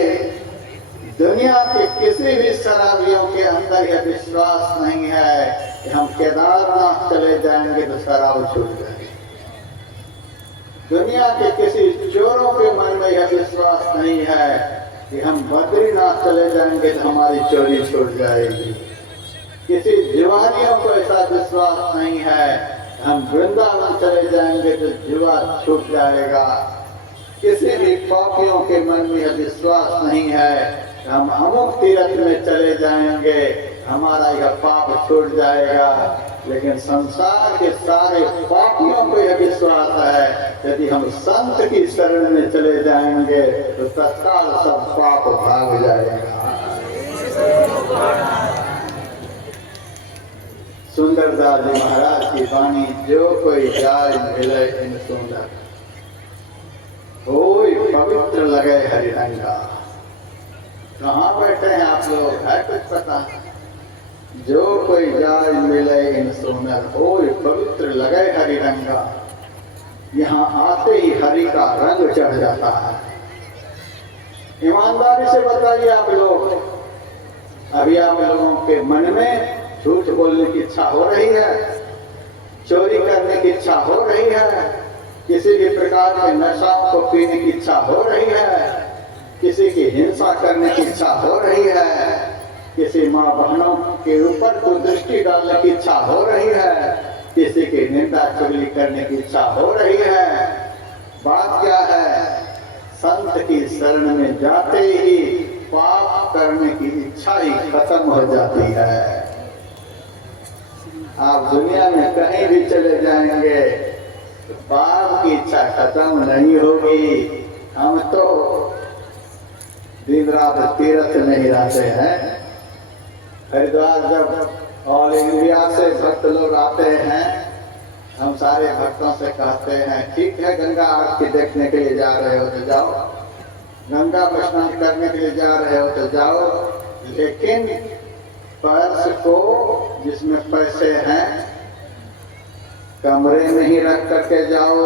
दुनिया के किसी भी शराबियों के अंदर यह विश्वास नहीं है कि हम केदारनाथ चले जाएंगे तो शराब छूट जाएगी। दुनिया के किसी चोरों के मन में यह विश्वास नहीं है कि हम बद्रीनाथ चले जाएंगे तो हमारी चोरी छूट जाएगी। किसी दीवानियों को ऐसा विश्वास नहीं है हम वृंदावन चले जाएंगे तो जुआ छूट जाएगा। किसी भी पापियों के मन में यह विश्वास नहीं है हम अमुक तीर्थ में चले जाएंगे, हमारा यह पाप छूट जाएगा। लेकिन संसार के सारे पापियों को यह विश्वास है यदि हम संत की शरण में चले जाएंगे तो तत्काल सब पाप भाग जाएगा। सुंदरदास जी महाराज की वाणी, जो कोई जाय मिले इन सुंदर, कोई पवित्र लगे हरिरंगा। कहाँ बैठे हैं आप लोग, है कुछ पता? जो कोई जाय मिले इन सुंदर, कोई पवित्र लगे हरिरंगा। यहाँ आते ही हरि का रंग चढ़ जाता है। ईमानदारी से बताइए आप लोग, अभी आप लोगों के मन में झूठ बोलने की इच्छा हो रही है, चोरी करने की इच्छा हो रही है, किसी भी प्रकार के नशा को पीने की इच्छा हो रही है, किसी की हिंसा करने की इच्छा हो रही है, किसी माँ बहनों के ऊपर कोई दृष्टि डालने की इच्छा हो रही है, किसी की निंदा चुगली करने की इच्छा हो रही है। बात क्या है, संत की शरण में जाते ही पाप करने की इच्छा ही खत्म हो जाती है। आप दुनिया में कहीं भी चले जाएंगे तो पाप की इच्छा खत्म नहीं होगी। हम तो दिन रात तीर्थ में ही रहते हैं। हरिद्वार जब ऑल इंडिया से भक्त लोग आते हैं, हम सारे भक्तों से कहते हैं ठीक है, गंगा आरती देखने के लिए जा रहे हो तो जाओ, गंगा में स्नान करने के लिए जा रहे हो तो जाओ, लेकिन पर्स को जिसमें पैसे हैं कमरे में ही रख करके जाओ,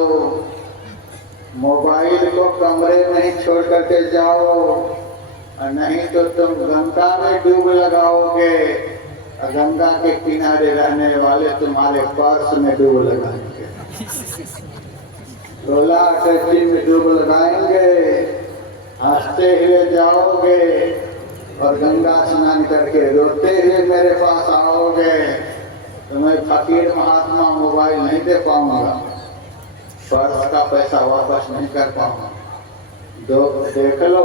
मोबाइल को कमरे में ही छोड़ करके जाओ, और नहीं तो तुम गंगा में डूब लगाओगे, और गंगा के किनारे रहने वाले तुम्हारे पर्स में डूब लगाएंगे, डोला टट्टी में डूब लगाएंगे, हंसते हुए जाओगे और गंगा स्नान करके रोते हुए मेरे पास आओगे तो मैं फकीर महात्मा मोबाइल नहीं दे पाऊंगा, पर्स का पैसा वापस नहीं कर पाऊंगा। देख लो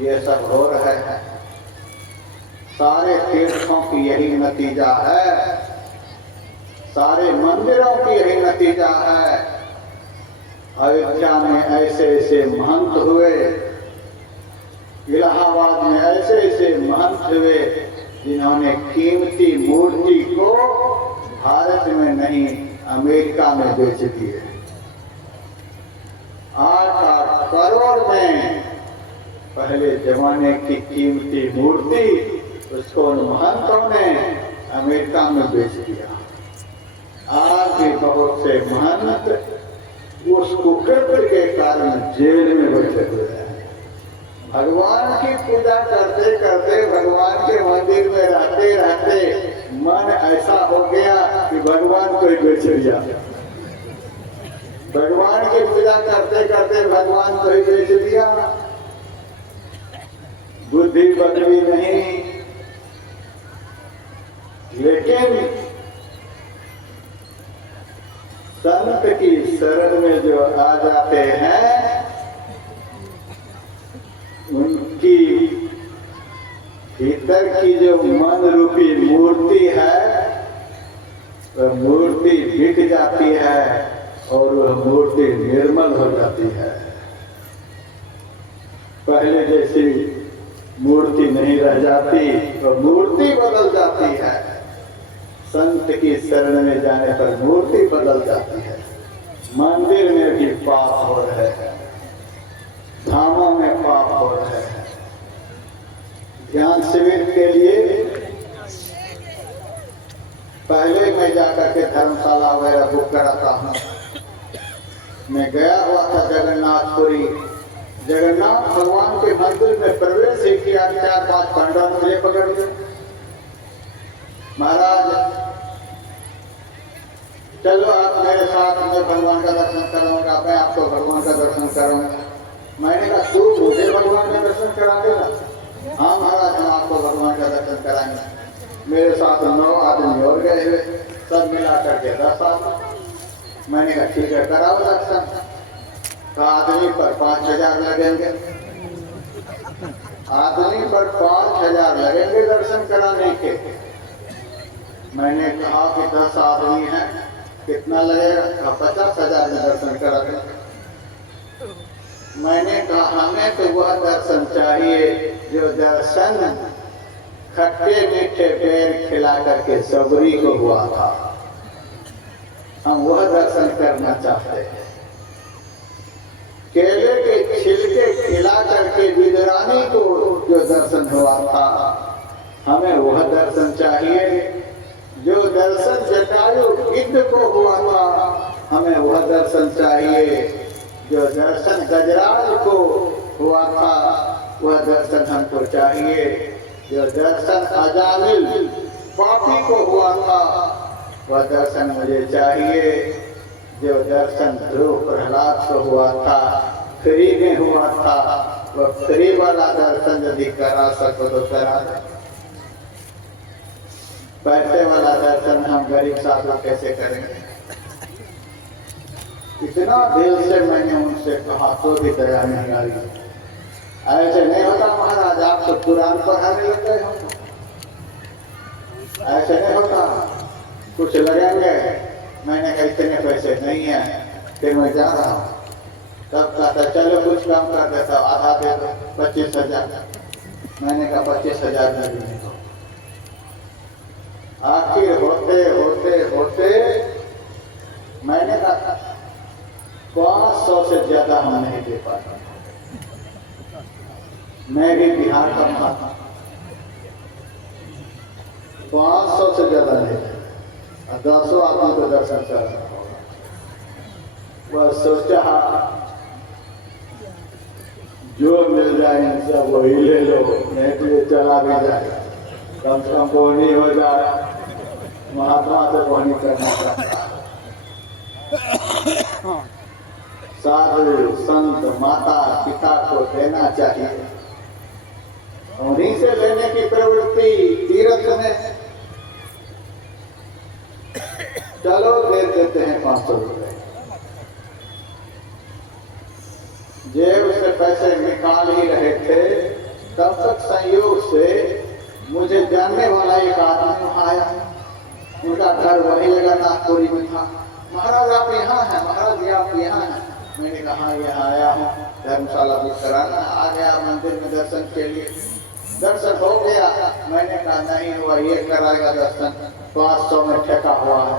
ये सब हो रहे हैं। सारे तीर्थों की यही नतीजा है, सारे मंदिरों की यही नतीजा है। अयोध्या में ऐसे ऐसे महंत हुए, इलाहाबाद में ऐसे ऐसे महंत हुए जिन्होंने कीमती मूर्ति को भारत में नहीं अमेरिका में बेच दिए। 8-8 करोड़ में पहले जमाने की कीमती मूर्ति उसको उन महंतों ने अमेरिका में बेच दिया। आज भी बहुत से महंत उस कुकृत्य के कारण जेल में बैठे हुए हैं। भगवान की पूजा करते करते, भगवान के मंदिर में रहते रहते मन ऐसा हो गया कि भगवान को ही बेच दिया। भगवान की पूजा करते करते भगवान को ही बेच दिया। बुद्धि बदली नहीं, लेकिन संत की शरण में जो आ जाते हैं उनकी भीतर की जो मन रूपी मूर्ति है वह मूर्ति बिक जाती है और वह मूर्ति निर्मल हो जाती है। पहले जैसी मूर्ति नहीं रह जाती तो मूर्ति बदल जाती है। संत की शरण में जाने पर मूर्ति बदल जाती है। मंदिर में भी पाप हो रहे हैं, धामों में पाप हो रहे हैं। ध्यान शिविर के लिए पहले मैं जाकर के धर्मशाला वगैरह बुक कराता हूँ। मैं गया हुआ था जगन्नाथपुरी, जगन्नाथ भगवान के मंदिर में प्रवेश ही किया, 4-5 पंडा मुझे पकड़ गए। महाराज चलो आप मेरे साथ, मैं भगवान का दर्शन कराऊंगा, मैं आपको भगवान का दर्शन कराऊंगा। मैंने कहा तू मुझे भगवान का दर्शन करा देगा? हाँ महाराज हम आपको भगवान का दर्शन कराएंगे। मेरे साथ 9 आदमी और गए हुए, सब मिला करके 10 आदमी। मैंने कहा ठीक है कराओ दर्शन। आदमी पर 5,000 लगेंगे, आदमी पर 5,000 लगेंगे दर्शन कराने के। मैंने कहा कि 10 आदमी हैं, कितना लगेगा? 50,000 में दर्शन करा दें। मैंने कहा हमें तो वह दर्शन चाहिए जो दर्शन खट्टे मीठे पेड़ खिला करके सबरी को हुआ था। हम वह दर्शन करना चाहते हैं। केले के छिलके खिला करके विदरानी को जो दर्शन हुआ था, हमें वह दर्शन चाहिए। जो दर्शन जटायु गिद्ध को हुआ था, हमें वह दर्शन चाहिए। जो दर्शन गजराज को हुआ था, वह दर्शन हमको चाहिए। जो दर्शन अजामिल पापी को हुआ था, वह दर्शन मुझे चाहिए। जो दर्शन ध्रुव प्रहलाद को हुआ था, फ्री में हुआ था, वह फ्री वाला दर्शन यदि करा सको तो करा दो। पैसे वाला दर्शन हम गरीब साधु कैसे करेंगे? इतना दिल से मैंने उनसे कहा तो भी दया नहीं आई। ऐसे नहीं होता महाराज, आप तो कुरान पढ़ाने लग गए हो। ऐसे नहीं होता, कुछ लगेंगे। मैंने कहा इतने पैसे नहीं है, फिर मैं जा रहा हूँ। तब कहता चलो कुछ कम कर देता, आधा दे दो, 25,000। मैंने कहा 25,000 में भी नहीं दो। आखिर होते होते होते मैंने कहा 500 से ज्यादा हम नहीं दे पाते। मैं भी बिहार का था, 500 से ज्यादा नहीं दे। 10 आदमी को दर्शन करना होगा। वह सोचा जो मिल जाए इनसे वही ले लो, नहीं तो ये चला भी जाए, कम से कम बोनी हो जाए। महात्मा से बोनी करना चाहता। साधु संत माता पिता को देना चाहिए, उन्हीं से लेने की प्रवृत्ति तीर्थ में। चलो दे देते हैं 500 रुपए। जेब से पैसे निकाल ही रहे थे, तब तक संयोग से मुझे जानने वाला एक आदमी वहां आया। उनका घर वही जगह नागपुरी में था। महाराज आप यहाँ हैं? महाराज जी आप यहाँ हैं? मैंने कहा यहाँ आया हूँ, धर्मशाला बुक कराना। आ गया मंदिर में दर्शन के लिए। दर्शन हो गया। मैंने कहा नहीं हुआ, ये कराएगा दर्शन, 500 में ठेका हुआ है।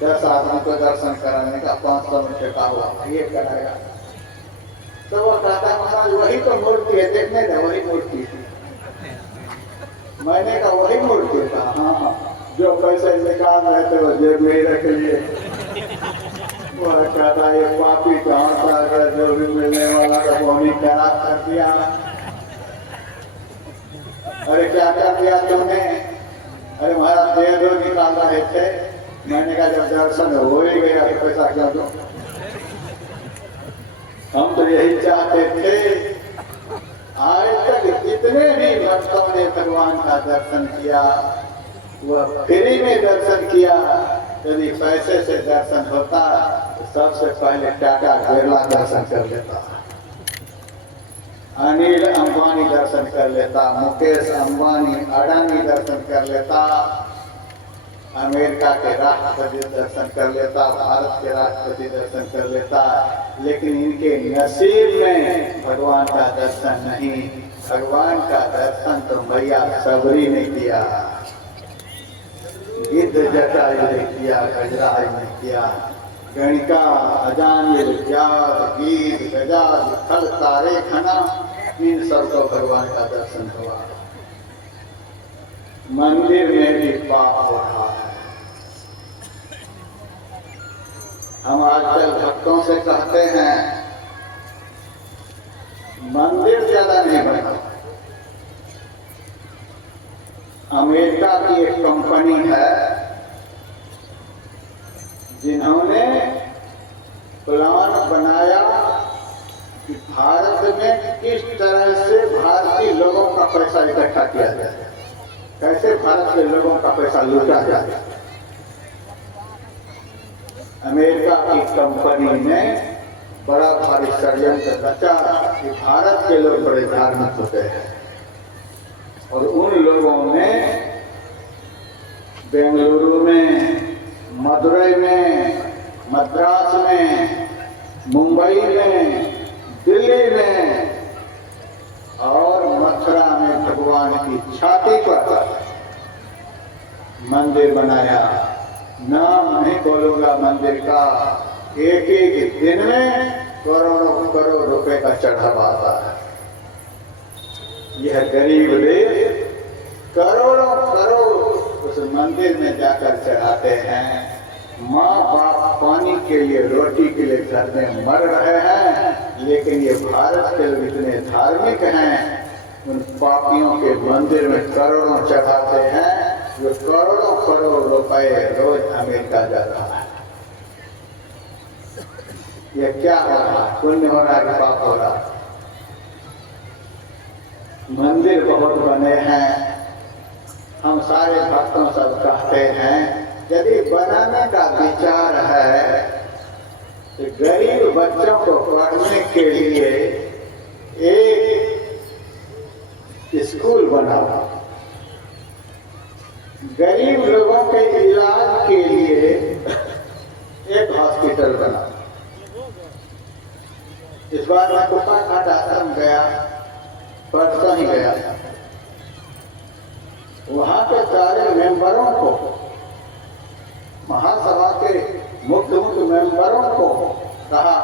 10 आदमी को दर्शन कराने का 500 में ठेका हुआ, ये कराएगा। तो वो कहता महाराज वही तो मूर्ति है, देखने दे वही मूर्ति थी। मैंने कहा वही मूर्ति था? हाँ हाँ, जो पैसे निकाल रहे थे वो जेब में ही रख लिए। वो कहता ये पापी कहाँ था, अगर जो भी मिलने वाला था वो ही खराब कर दिया। अरे क्या कर दिया तुमने? अरे महाराज दे दो, निकाल रहे थे। मैंने कहा जब दर्शन हो ही गया तो पैसा क्यों दो? हम तो यही चाहते थे। आज तक जितने भी भक्तों ने भगवान का दर्शन किया वह फ्री में दर्शन किया। यदि पैसे से दर्शन होता तो सबसे पहले टाटा बिरला दर्शन कर लेता, अनिल अंबानी दर्शन कर लेता, मुकेश अंबानी अडानी दर्शन कर लेता, अमेरिका के राष्ट्रपति दर्शन कर लेता, भारत के राष्ट्रपति दर्शन कर लेता। लेकिन इनके नसीब में भगवान का दर्शन नहीं। भगवान का दर्शन तो मैया सबरी ने किया, गिद्ध जटायु ने किया, गजराज ने किया। गणिका अजानिल ज्ञात गीत गजाद खल तारे खना, इन सबको भगवान का दर्शन हुआ। मंदिर में भी पाप हो रहा है। हम आजकल भक्तों से कहते हैं मंदिर ज्यादा नहीं बना। अमेरिका की एक कंपनी है जिन्होंने प्लान बनाया कि भारत में किस तरह से भारतीय लोगों का पैसा इकट्ठा किया जाए, कैसे भारत के लोगों का पैसा लूटा जाए। अमेरिका की कंपनी ने बड़ा भारी षड्यंत्र रचा कि भारत के लोग बड़े धार्मिक होते हैं और उन लोगों ने बेंगलुरु में, मदुरई में, मद्रास में, मुंबई में, दिल्ली में और मथुरा में भगवान की छाती पर मंदिर बनाया। नाम नहीं बोलूंगा मंदिर का। एक एक दिन में करोड़ों करोड़ रुपए का चढ़ावा आता है। यह गरीब देश करोड़ों करोड़ उस मंदिर में जाकर चढ़ाते हैं। माँ बाप पानी के लिए, रोटी के लिए घर में मर रहे हैं, लेकिन ये भारत के लोग इतने धार्मिक हैं, उन पापियों के मंदिर में करोड़ों चढ़ाते हैं। जो करोड़ों करोड़ रुपए रोज अमेरिका जा रहा है। यह क्या हो रहा है? पुण्य हो रहा है कि पाप हो रहा है? मंदिर बहुत बने हैं। हम सारे भक्तों सब कहते हैं यदि बनाने का विचार है तो गरीब बच्चों को पढ़ने के लिए एक स्कूल बनाओ, गरीब लोगों के इलाज के लिए एक हॉस्पिटल बनाओ। इस बार मैं कुप्पाघाट आश्रम गया, परसों ही गया। वहां के सारे मेंबरों को, महासभा के मुख्य मेंबरों को कहा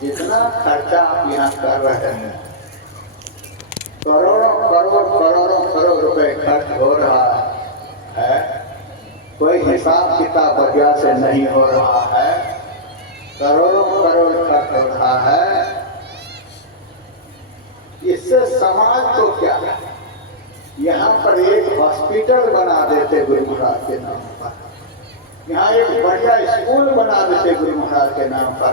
जितना खर्चा आप यहाँ कर रहे हैं, करोड़ों करोड़ रुपए खर्च हो रहा है, कोई हिसाब किताब वजह से नहीं हो रहा है, करोड़ों करोड़ खर्च हो रहा है। इससे समाज को क्या, यहाँ पर एक हॉस्पिटल बना देते गुरु महाराज के नाम पर, यहाँ एक बढ़िया स्कूल बना देते गुरु महाराज के नाम पर,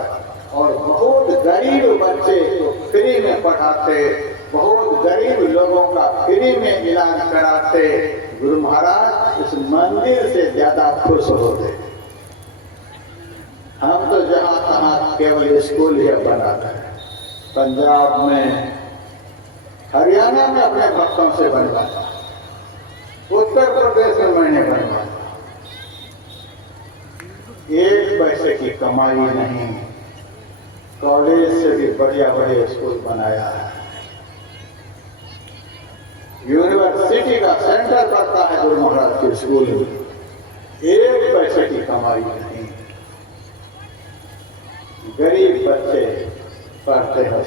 और बहुत गरीब बच्चे को फ्री में पढ़ाते, बहुत गरीब लोगों का फ्री में इलाज कराते। गुरु महाराज उस मंदिर से ज्यादा खुश होते। हम तो जहाँ तहाँ केवल स्कूल ही बनाते हैं। पंजाब में, हरियाणा में अपने भक्तों से बनवाता, उत्तर प्रदेश में मैंने बनवाता। एक पैसे की कमाई नहीं, कॉलेज से भी बढ़िया बढ़िया स्कूल बनाया है। यूनिवर्सिटी का सेंटर पड़ता है गुरु महाराज के स्कूल में, एक पैसे की कमाई नहीं। गरीब बच्चे पढ़ते हैं,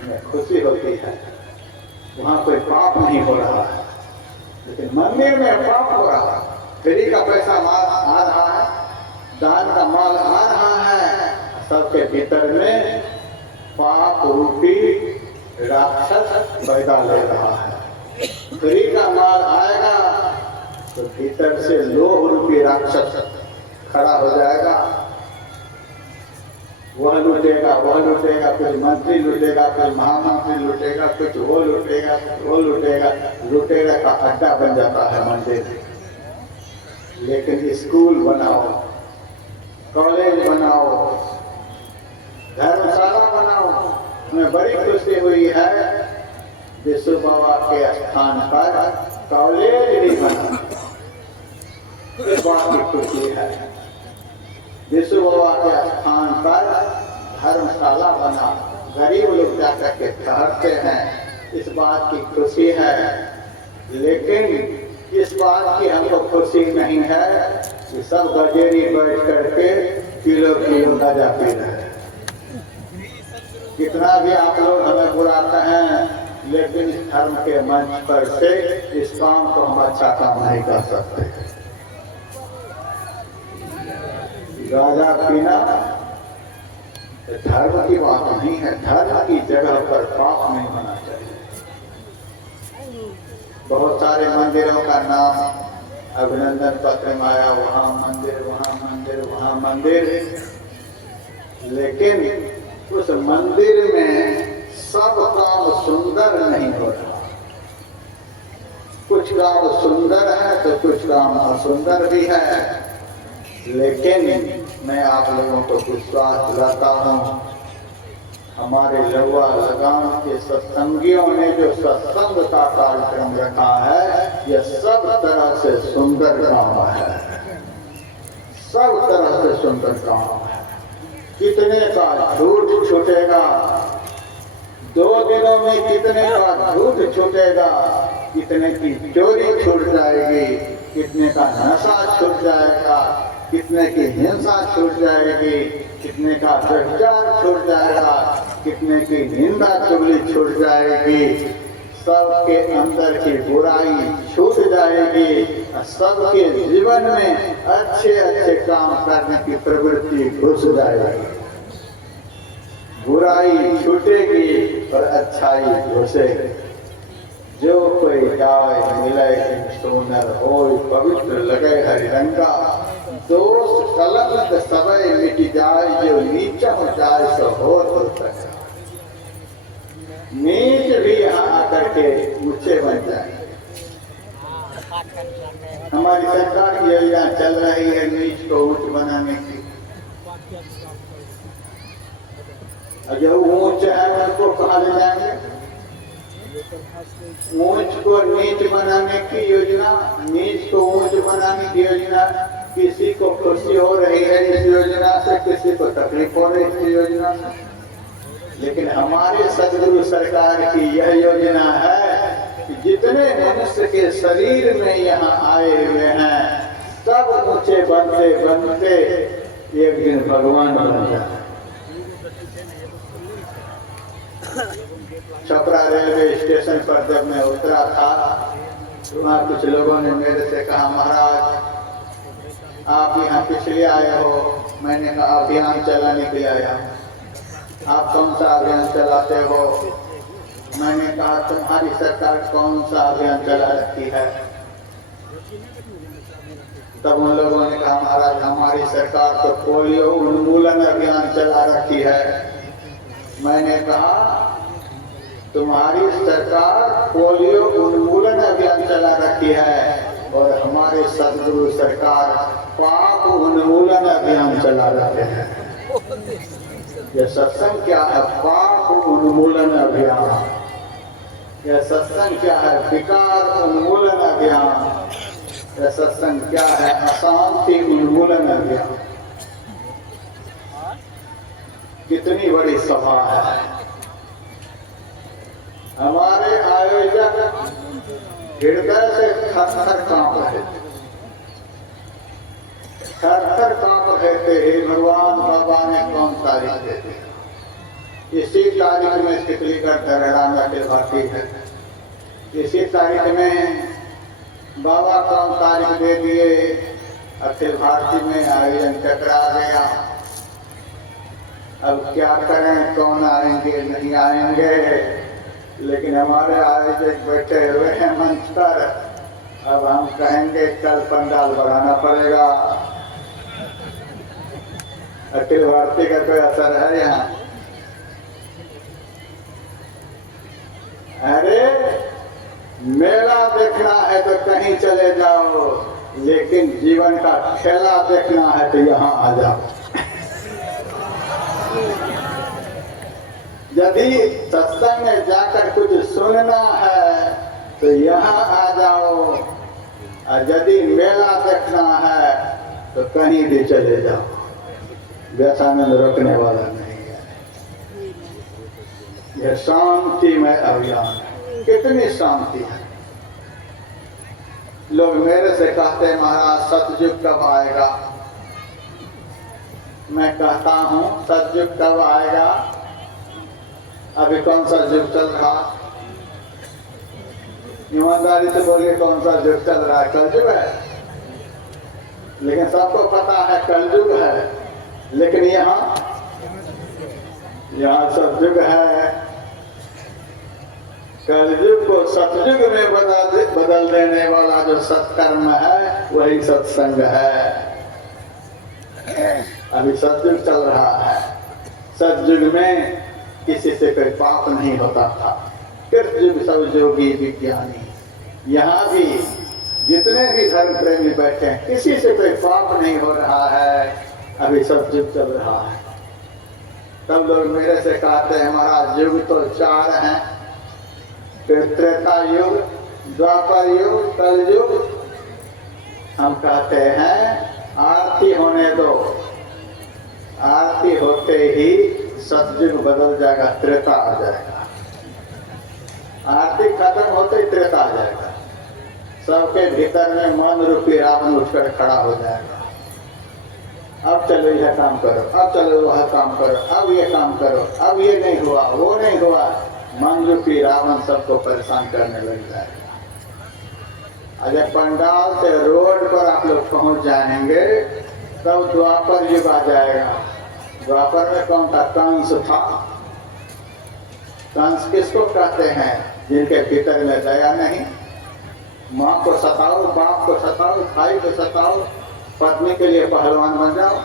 हमें खुशी होती है। वहाँ कोई पाप नहीं हो रहा है, लेकिन मंदिर में पाप हो रहा है। फ्री का पैसा माल आ रहा है, दान का माल आ रहा है, सबके भीतर में पाप रूपी राक्षस पैदा ले रहा है। फ्री का माल आएगा तो भीतर से लोभ रूपी राक्षस खड़ा हो जाएगा, वह लूटेगा, कुछ मंत्री लूटेगा, कुछ महामंत्री लूटेगा, कुछ वो लूटेगा, लुटेरा का अड्डा बन जाता है मंदिर। लेकिन स्कूल बनाओ, कॉलेज बनाओ, धर्मशाला बनाओ। हमें बड़ी खुशी हुई है विष्णु बाबा के स्थान पर कॉलेज भी बना, इस बात की खुशी है। विष्णु बाबा के स्थान पर धर्मशाला बना, गरीब लोग जाकर के ठहरते हैं, इस बात की खुशी है। लेकिन इस बात की हमको खुशी नहीं है कि सब गजेरी बैठ करके किलो गजा पी रहे हैं। कितना भी आप लोग हमें बुलाते हैं, लेकिन इस धर्म के मंच पर से इस काम को हम अच्छा काम नहीं कर सकते। गाजा पीना धर्म की बात नहीं है, धर्म की जगह पर पाप नहीं होना चाहिए। बहुत सारे मंदिरों का नाम अभिनंदन पत्र में आया, वहाँ मंदिर, वहाँ मंदिर, वहाँ मंदिर, लेकिन उस मंदिर में सब काम सुंदर नहीं हो रहा। कुछ काम सुंदर है तो कुछ काम असुंदर भी है। लेकिन मैं आप लोगों को विश्वास दिलाता हूँ, हमारे लवा लगाम के सत्संगियों ने जो सत्संग का कार्यक्रम रखा है, यह सब तरह से सुंदर काम है, सब तरह से सुंदर काम है। कितने का झूठ छूटेगा, 2 दिनों में कितने का झूठ छूटेगा, कितने की चोरी छूट जाएगी, कितने का नशा छूट जाएगा, कितने की हिंसा छूट जाएगी, कितने का भ्रष्टाचार छूट जाएगा, कितने की निंदा चुगली छूट जाएगी, सबके अंदर की बुराई छूट जाएगी, सबके जीवन में अच्छे अच्छे काम करने की प्रवृत्ति घुस जाएगी। बुराई छूटेगी और अच्छाई घुसेगी। जो कोई जाए मिले सोनर हो, पवित्र लगे हरिरंगा, दोष कलंक सबय मिट जाए, जो नीचा हो जाए सो हो। नीच भी यहाँ आकर के रही है नीच को ऊंच बनाने की। और जो ऊंच है उनको कहाँ ले जाएंगे? ऊंच को नीच बनाने की योजना, नीच को ऊंच बनाने की योजना। किसी को खुशी हो रही है इस योजना से, किसी को तकलीफ हो रही है इस योजना से। लेकिन हमारे सदगुरु सरकार की यह योजना है कि जितने मनुष्य के शरीर में यहाँ आए हुए हैं सब ऊंचे बनते बनते एक दिन भगवान बन जाए। छपरा रेलवे स्टेशन पर जब मैं उतरा था, वहाँ कुछ लोगों ने मेरे से कहा, महाराज आप यहाँ किस लिए आए हो? मैंने कहा अभियान चलाने के लिए आया। आप कौन सा अभियान चलाते हो? मैंने कहा तुम्हारी सरकार कौन सा अभियान चला रखी है? तब उन लोगों ने कहा महाराज हमारी सरकार तो पोलियो उन्मूलन अभियान चला रखी है। मैंने कहा तुम्हारी सरकार पोलियो उन्मूलन अभियान चला रखी है और हमारे सदगुरु सरकार पाप उन्मूलन अभियान चला रहे हैं। यह सत्संग क्या है? पाप उन्मूलन अभियान। यह सत्संग क्या है? विकार उन्मूलन अभियान। यह सत्संग क्या है? अशांति उन्मूलन अभियान। कितनी बड़ी सभा है। हमारे आयोजक हृदय से थर-थर कांप रहे थे, थर-थर कांप रहे थे। हे भगवान, बाबा ने कौन तारीख दे दी? इसी तारीख में तितलीगढ़ दरड़ा में अखिल भारती है। इसी तारीख में बाबा कौन तारीख दे दिए? अखिल भारती में आयोजन टकरा गया। अब क्या करें? कौन आएंगे नहीं आएंगे? लेकिन हमारे आयोजक बैठे हुए हैं मंच पर। अब हम कहेंगे कल पंडाल बढ़ाना पड़ेगा। अखिल भारती का कोई असर है यहाँ? अरे मेला देखना है तो कहीं चले जाओ, लेकिन जीवन का खेला देखना है तो यहाँ आ जाओ। यदि सत्संग में जाकर कुछ सुनना है तो यहाँ आ जाओ, और यदि मेला देखना है तो कहीं भी चले जाओ। व्यसानंद रोकने वाला नहीं है। यह शांतिमय अभियान है। कितनी शांति है। लोग मेरे से कहते हैं महाराज सतयुग कब आएगा? मैं कहता हूँ सतयुग कब आएगा? अभी कौन सा युग चल रहा? ईमानदारी से बोलिए कौन सा युग चल रहा है? कलयुग है। लेकिन सबको पता है कलयुग है, लेकिन यहाँ सतयुग है। कलयुग को सतयुग में बदल देने वाला जो सत्कर्म है वही सत्संग है। अभी सतयुग चल रहा है। सतयुग में किसी से कोई पाप नहीं होता था। कृतयुग सब योगी विज्ञानी। यहाँ भी जितने भी धर्म प्रेमी बैठे हैं किसी से कोई पाप नहीं हो रहा है। अभी सतयुग चल रहा है। तब लोग मेरे से कहते हैं हमारा युग तो 4 हैं, फिर त्रेता युग, द्वापर युग, कलयुग। हम कहते हैं आरती होने दो। आरती होते ही सतयुग बदल जाएगा, त्रेता आ जाएगा। आरती खत्म होते ही त्रेता आ जाएगा। सबके भीतर में मन रूपी रावण उठकर खड़ा हो जाएगा। अब चलो यह काम करो, अब चलो वह काम करो, अब ये काम करो, अब ये नहीं हुआ, वो नहीं हुआ। मन रूपी रावण सबको परेशान करने लग जाएगा। अगर पंडाल से रोड पर आप लोग पहुंच जाएंगे तब द्वापर युग आ जाएगा। द्वापर में कौन था? कंस था। कंस किसको कहते हैं? जिनके भीतर में दया नहीं। माँ को सताओ, बाप को सताओ, भाई को सताओ, पत्नी के लिए पहलवान बन जाओ,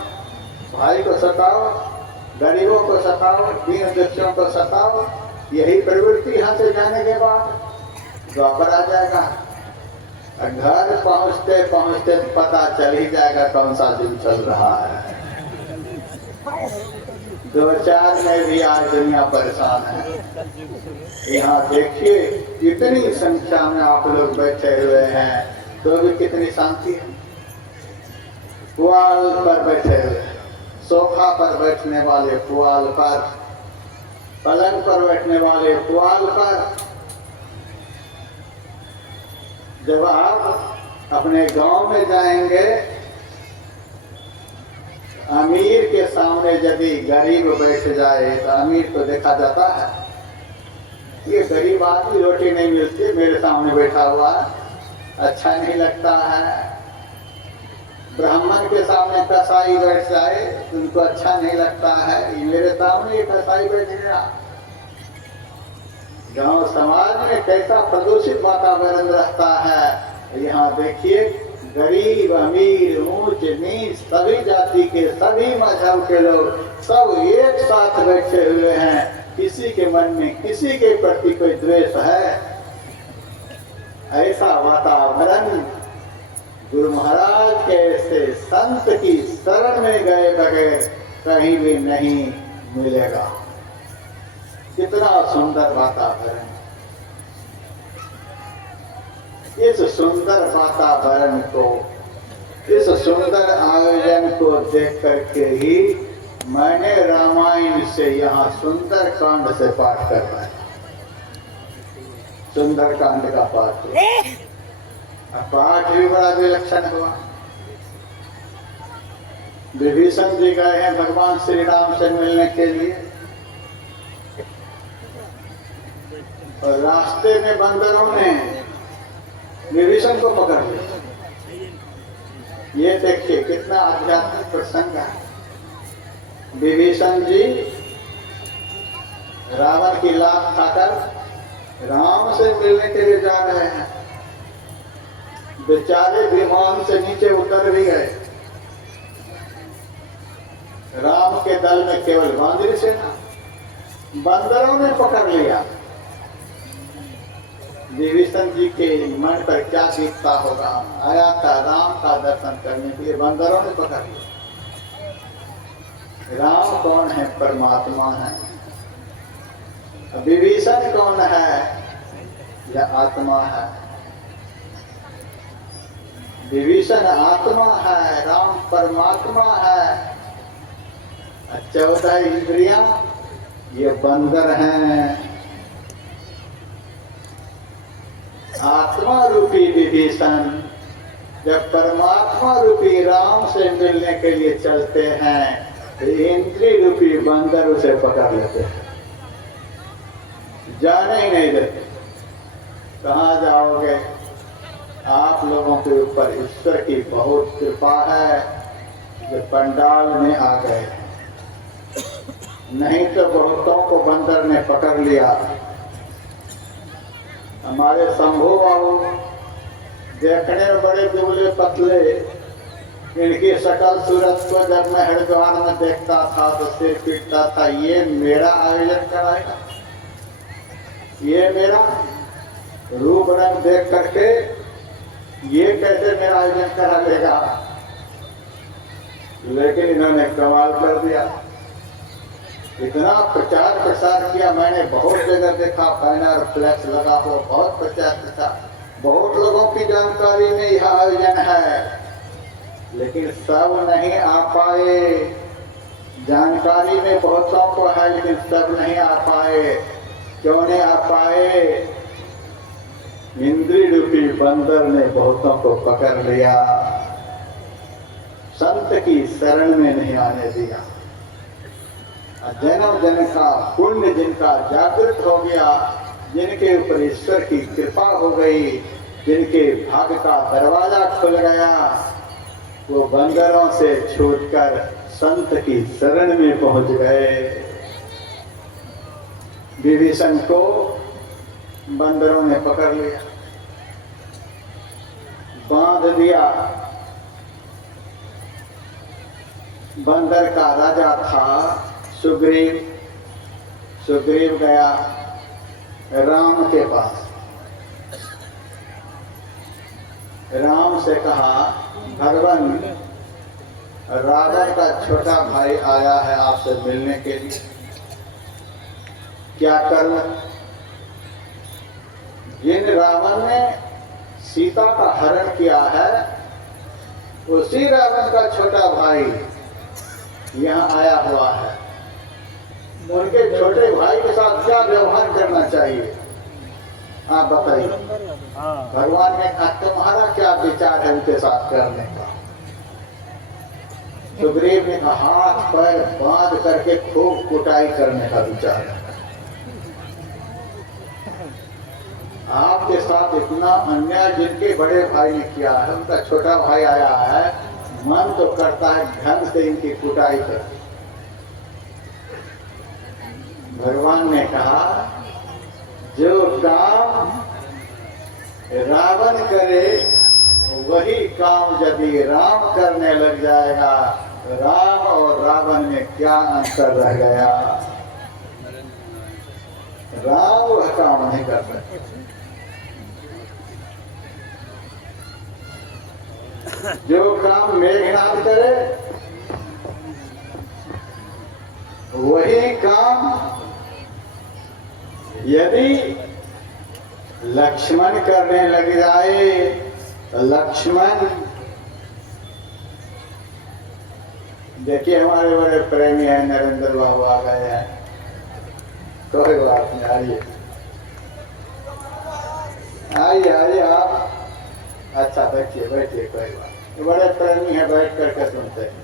भाई को सताओ, गरीबों को सताओ, दीन दुखियों को सताओ। यही प्रवृत्ति यहाँ से जाने के बाद द्वापर आ जाएगा। घर पहुंचते पहुंचते पता चल ही जाएगा कौन सा दिन चल रहा है। 2004 में भी आज दुनिया परेशान है। यहाँ देखिए कितनी संख्या में आप लोग बैठे हुए हैं, तो भी कितनी शांति है। पुआल पर बैठे हुए, सोफा पर बैठने वाले पुआल पर, पलंग पर बैठने वाले पुआल पर। जब आप अपने गांव में जाएंगे, अमीर के सामने यदि गरीब बैठ जाए तो अमीर को देखा जाता है, ये गरीब आदमी रोटी नहीं मिलती, मेरे सामने बैठा हुआ अच्छा नहीं लगता है। ब्राह्मण के सामने कसाई बैठ जाए उनको अच्छा नहीं लगता है, ये मेरे सामने ये कसाई बैठ गया। गांव समाज में कैसा प्रदूषित वातावरण रहता है। यहाँ देखिए गरीब अमीर ऊंच नीच सभी जाति के सभी मजहब के लोग सब एक साथ बैठे हुए हैं। किसी के मन में किसी के प्रति कोई द्वेष है? ऐसा वातावरण गुरु महाराज के ऐसे संत की शरण में गए बगैर कहीं भी नहीं मिलेगा। कितना सुंदर वातावरण। इस सुंदर वातावरण को, इस सुंदर आयोजन को देख करके ही मैंने रामायण से यहाँ सुंदर कांड से पाठ करवाया। सुंदर कांड का पाठ, पाठ भी बड़ा विलक्षण हुआ। विभीषण जी गए हैं भगवान श्री राम से मिलने के लिए, और रास्ते में बंदरों ने विभीषण को पकड़ लिया। ये देखिए कितना आध्यात्मिक प्रसंग है। विभीषण जी रावण की लात खाकर राम से मिलने के लिए जा रहे हैं। बेचारे विमान से नीचे उतर भी गए। राम के दल में केवल बांदरी सेना, बंदरों ने पकड़ लिया। विभीषण जी के मन पर क्या बीतता होगा। आया था राम का दर्शन करने के लिए, बंदरों ने पकड़ लिया। राम कौन है? परमात्मा है। विभीषण कौन है? यह आत्मा है। विभीषण आत्मा है, राम परमात्मा है। 14 इंद्रियां ये बंदर हैं। आत्मा रूपी विभीषण जब परमात्मा रूपी राम से मिलने के लिए चलते हैं तो इंद्रिय रूपी बंदर उसे पकड़ लेते हैं, जाने ही नहीं देते। कहाँ जाओगे? आप लोगों के ऊपर ईश्वर की बहुत कृपा है जो पंडाल में आ गए, नहीं तो बहुतों को बंदर ने पकड़ लिया। हमारे शंभू बाबू देखने में बड़े दुबले पतले, इनकी शकल सूरत को जब मैं हरिद्वार में देखता था तो सिर पीटता था, ये मेरा आयोजन कराएगा, ये मेरा रूप रंग देख करके ये कैसे मेरा आयोजन करा लेगा। लेकिन इन्होंने कमाल कर दिया। इतना प्रचार प्रसार किया, मैंने बहुत जगह देखा, बैनर फ्लैक्स लगा हुआ, बहुत प्रचार प्रसार, बहुत लोगों की जानकारी में यह आयोजन है, लेकिन सब नहीं आ पाए। जानकारी में बहुतों को है लेकिन सब नहीं आ पाए। क्यों नहीं आ पाए? इंद्रिय रूपी बंदर ने बहुतों को पकड़ लिया, संत की शरण में नहीं आने दिया। जन्म जन्म का पुण्य जिनका जागृत हो गया, जिनके ऊपर ईश्वर की कृपा हो गई, जिनके भाग्य का दरवाजा खुल गया, वो बंदरों से छूटकर संत की शरण में पहुंच गए। विभीषण को बंदरों ने पकड़ लिया, बांध दिया। बंदर का राजा था सुग्रीव। सुग्रीव गया राम के पास। राम से कहा, भगवान रावण का छोटा भाई आया है आपसे मिलने के लिए, क्या करना? जिन रावण ने सीता का हरण किया है, उसी रावण का छोटा भाई यहाँ आया हुआ है। उनके छोटे भाई के साथ क्या व्यवहार करना चाहिए, आप बताइए। भगवान ने कहा, तुम्हारा क्या विचार है उनके साथ करने का? सुग्रीव ने कहा, हाथ पैर बांध करके खूब कुटाई करने का विचार है। आपके साथ इतना अन्याय जिनके बड़े भाई ने किया है, उनका छोटा भाई आया है, मन तो करता है ढंग से इनकी कुटाई कर। भगवान ने कहा, जो काम रावण करे वही काम यदि राम करने लग जाएगा, राम और रावण में क्या अंतर रह गया? राम वह काम नहीं कर सकते। जो काम मेघनाथ करे वही काम यदि लक्ष्मण करने लग जाए तो लक्ष्मण, देखिए हमारे बड़े प्रेमी है नरेंद्र बाबू आ गए हैं, कोई बात नहीं, आइए आइए आइए आप। अच्छा बैठिए बैठिए, कोई बात नहीं, बड़े प्रेमी है, बैठ करके सुनते हैं,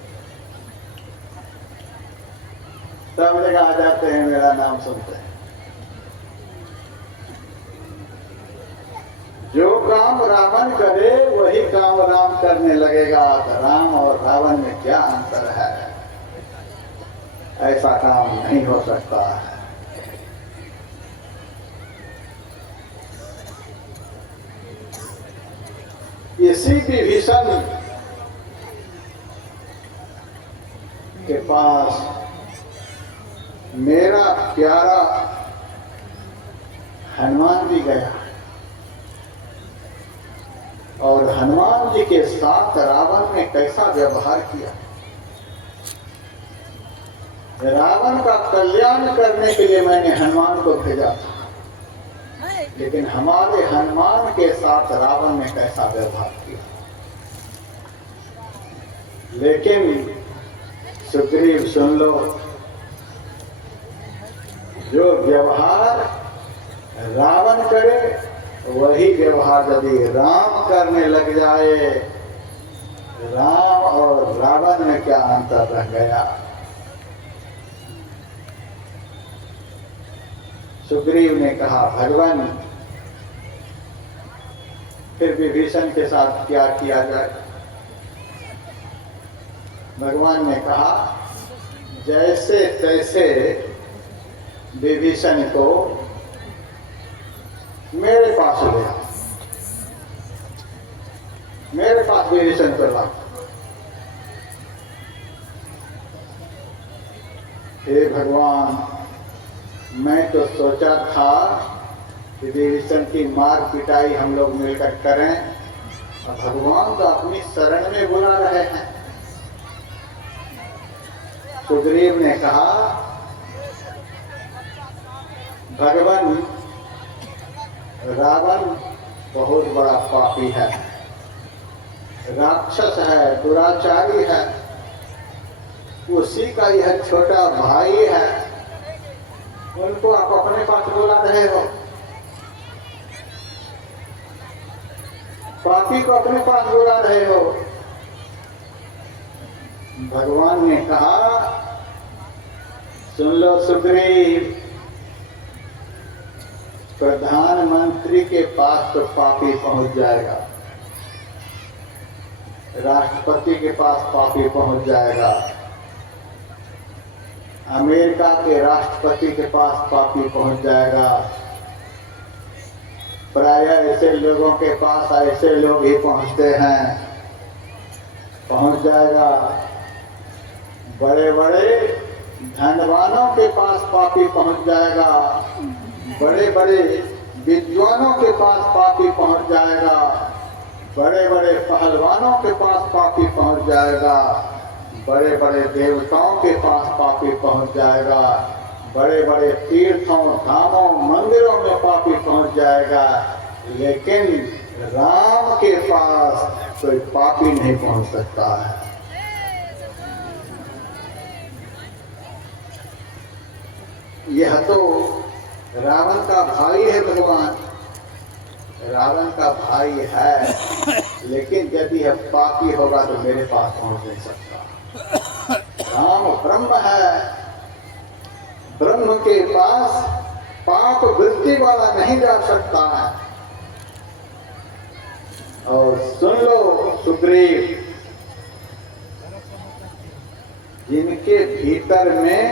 सब जगह आ जाते हैं, मेरा नाम सुनते हैं। जो काम रावण करे वही काम राम करने लगेगा, तो राम और रावण में क्या अंतर है? ऐसा काम नहीं हो सकता है। इसी विभीषण के पास मेरा प्यारा हनुमान जी गया और हनुमान जी के साथ रावण ने कैसा व्यवहार किया। रावण का कल्याण करने के लिए मैंने हनुमान को भेजा था, लेकिन हमारे हनुमान के साथ रावण ने कैसा व्यवहार किया। लेकिन सुग्रीव सुन लो, जो व्यवहार रावण करे वही व्यवहार यदि राम करने लग जाए, राम और रावण में क्या अंतर रह गया? सुग्रीव ने कहा, भगवान फिर विभीषण के साथ क्या किया जाए? भगवान ने कहा, जैसे तैसे विभीषण को मेरे पास ले आओ, मेरे पास विभीषण को लाओ। हे भगवान, मैं तो सोचा था कि विभीषण की मार पिटाई हम लोग मिलकर करें, और भगवान तो अपनी शरण में बुला रहे हैं। सुग्रीव ने कहा, भगवान रावण बहुत बड़ा पापी है, राक्षस है, दुराचारी है, उसी का यह छोटा भाई है, उनको आप अपने पास बुला रहे हो। पापी को अपने पास बुला रहे हो। भगवान ने कहा, सुन लो सुग्रीव, प्रधानमंत्री के पास तो पापी पहुंच जाएगा, राष्ट्रपति के पास पापी पहुंच जाएगा, अमेरिका के राष्ट्रपति के पास पापी पहुंच जाएगा, प्राय ऐसे लोगों के पास ऐसे लोग ही पहुंचते हैं, पहुंच जाएगा। बड़े बड़े धनवानों के पास पापी पहुंच जाएगा, बड़े बड़े विद्वानों के पास पापी पहुंच जाएगा, बड़े बड़े पहलवानों के पास पापी पहुंच जाएगा, बड़े बड़े देवताओं के पास पापी पहुंच जाएगा, बड़े बड़े तीर्थों धामों मंदिरों में पापी पहुंच जाएगा, लेकिन राम के पास कोई पापी नहीं पहुंच सकता है। यह तो रावण का भाई है, भगवान रावण का भाई है, लेकिन यदि यह पापी होगा तो मेरे पास पहुंच नहीं सकता। राम ब्रह्म है, ब्रह्म के पास पाप वृत्ति वाला नहीं जा सकता है। और सुन लो सुग्रीव, जिनके भीतर में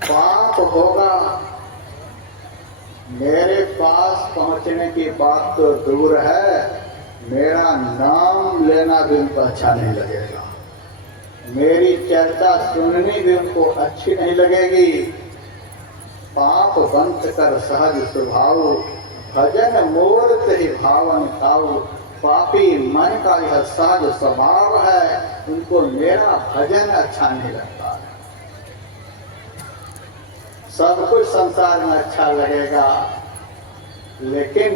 पाप होगा, मेरे पास पहुंचने की बात तो दूर है, मेरा नाम लेना भी उनको अच्छा नहीं लगेगा, मेरी चर्चा सुननी भी उनको अच्छी नहीं लगेगी। पाप बंत कर सहज स्वभाव, भजन मूर्त ही भावन खाऊ। पापी मन का यह सहज स्वभाव है, उनको मेरा भजन अच्छा नहीं लगता। सब कुछ संसार में अच्छा लगेगा, लेकिन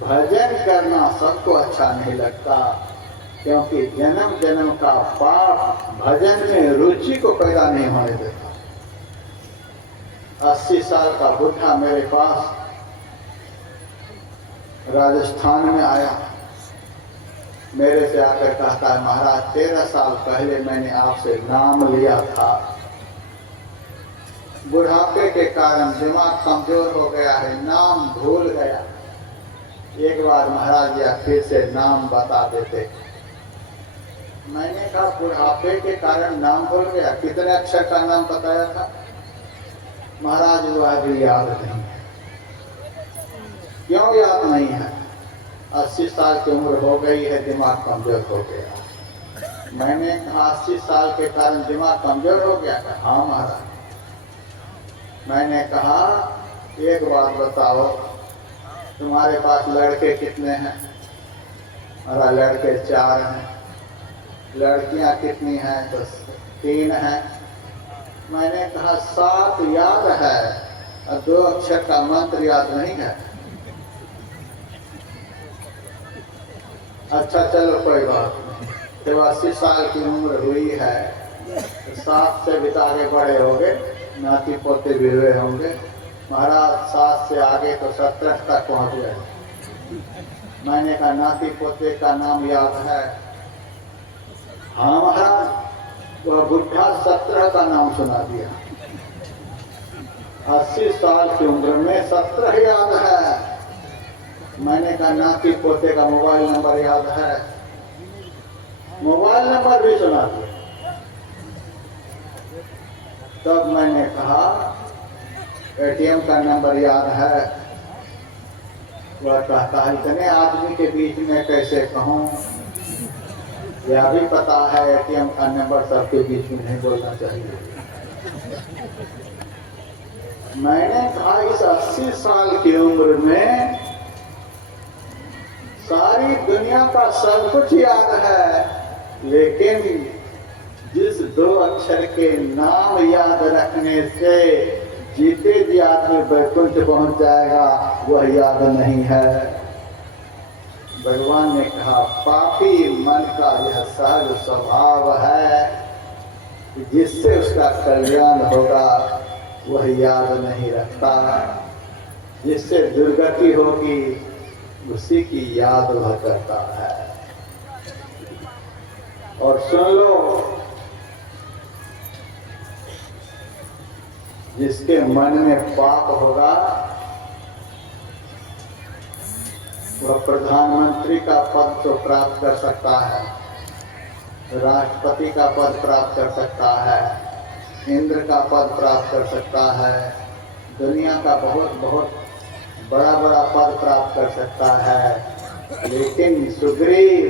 भजन करना सबको अच्छा नहीं लगता, क्योंकि जन्म जन्म का पाप भजन में रुचि को पैदा नहीं होने देता। 80 साल का बुढ़ा मेरे पास राजस्थान में आया, मेरे से आकर कहता है, महाराज 13 साल पहले मैंने आपसे नाम लिया था, बुढ़ापे के कारण दिमाग कमजोर हो गया है, नाम भूल गया, एक बार महाराज या फिर से नाम बता देते। मैंने कहा बुढ़ापे के कारण नाम भूल गया, कितने अक्षर का नाम बताया था? महाराज वह भी याद नहीं है। क्यों याद नहीं है? 80 साल की उम्र हो गई है, दिमाग कमजोर हो गया। मैंने कहा 80 साल के कारण दिमाग कमजोर हो गया? हाँ महाराज। मैंने कहा एक बात बताओ, तुम्हारे पास लड़के कितने हैं? हमारा लड़के 4 हैं। लड़कियां कितनी हैं? तो 3 हैं। मैंने कहा 7 याद है और 2 अक्षर का मंत्र याद नहीं है। अच्छा चलो कोई बात नहीं, जब 80 साल की उम्र हुई है तो 7 से भी आगे बड़े हो गए, नाती पोते भी हुए होंगे। महाराज 7 से आगे तो 17 तक पहुंच गए। मैंने कहा नाती पोते का नाम याद है? हाँ महाराज। वह बुढ़ा 17 का नाम सुना दिया। 80 साल की उम्र में 17 याद है। मैंने कहा नाती पोते का मोबाइल नंबर याद है? मोबाइल नंबर भी सुना दिया। तब मैंने कहा एटीएम का नंबर याद है? वह कहता है इतने आदमी के बीच में कैसे कहूँ, यह भी पता है एटीएम का नंबर सबके बीच में नहीं बोलना चाहिए। मैंने कहा इस 80 साल की उम्र में सारी दुनिया का सब कुछ याद है, लेकिन जिस 2 अक्षर के नाम याद रखने से जीते जी आदमी वैकुंठ पहुंच जाएगा, वह याद नहीं है। भगवान ने कहा पापी मन का यह सहज स्वभाव है, जिससे उसका कल्याण होगा वह याद नहीं रखता, जिससे दुर्गति होगी उसी की याद वह करता है। और सुन लो, जिसके मन में पाप होगा वह प्रधानमंत्री का पद तो प्राप्त कर सकता है, राष्ट्रपति का पद प्राप्त कर सकता है, इंद्र का पद प्राप्त कर सकता है, दुनिया का बहुत बहुत बड़ा बड़ा पद प्राप्त कर सकता है, लेकिन सुग्रीव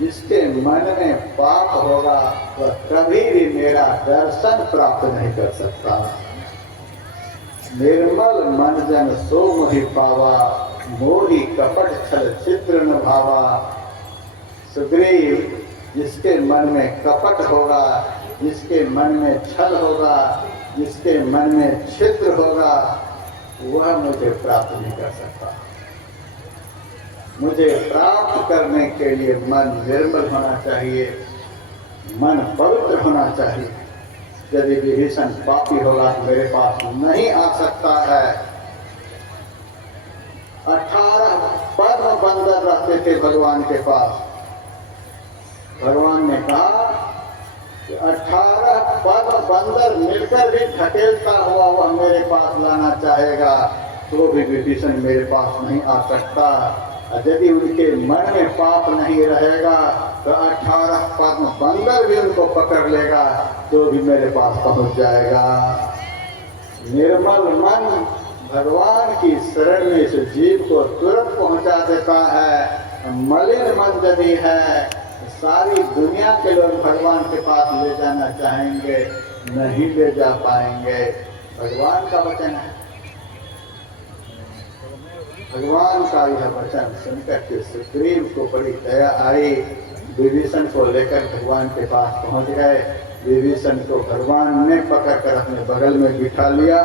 जिसके मन में पाप होगा वह कभी भी मेरा दर्शन प्राप्त नहीं कर सकता। निर्मल मन जन सो मोहि पावा, मोहि कपट छल छिद्र न भावा। सुग्रीव जिसके मन में कपट होगा, जिसके मन में छल होगा, जिसके मन में छिद्र होगा, वह मुझे प्राप्त नहीं कर सकता। मुझे प्राप्त करने के लिए मन निर्मल होना चाहिए, मन पवित्र होना चाहिए। यदि विभीषण पापी होगा तो मेरे पास नहीं आ सकता है। 18 पद्म बंदर रहते थे भगवान के पास। भगवान ने कहा कि 18 पद्म बंदर मिलकर भी ढकेलता हुआ वह मेरे पास लाना चाहेगा तो भी विभीषण मेरे पास नहीं आ सकता। यदि उनके मन में पाप नहीं रहेगा तो 18 पद्म बंदर भी उनको पकड़ लेगा तो भी मेरे पास पहुंच जाएगा। निर्मल मन भगवान की शरण में इस जीव को तुरंत पहुंचा देता है। मलिन मन यदि है, सारी दुनिया के लोग भगवान के पास ले जाना चाहेंगे, नहीं ले जा पाएंगे। भगवान का वचन है, भगवान का यह वचन सुनकर के सुग्रीव को बड़ी दया आई। विभीषण को लेकर भगवान के पास पहुंच गए। विभीषण को भगवान ने पकड़कर अपने बगल में बिठा लिया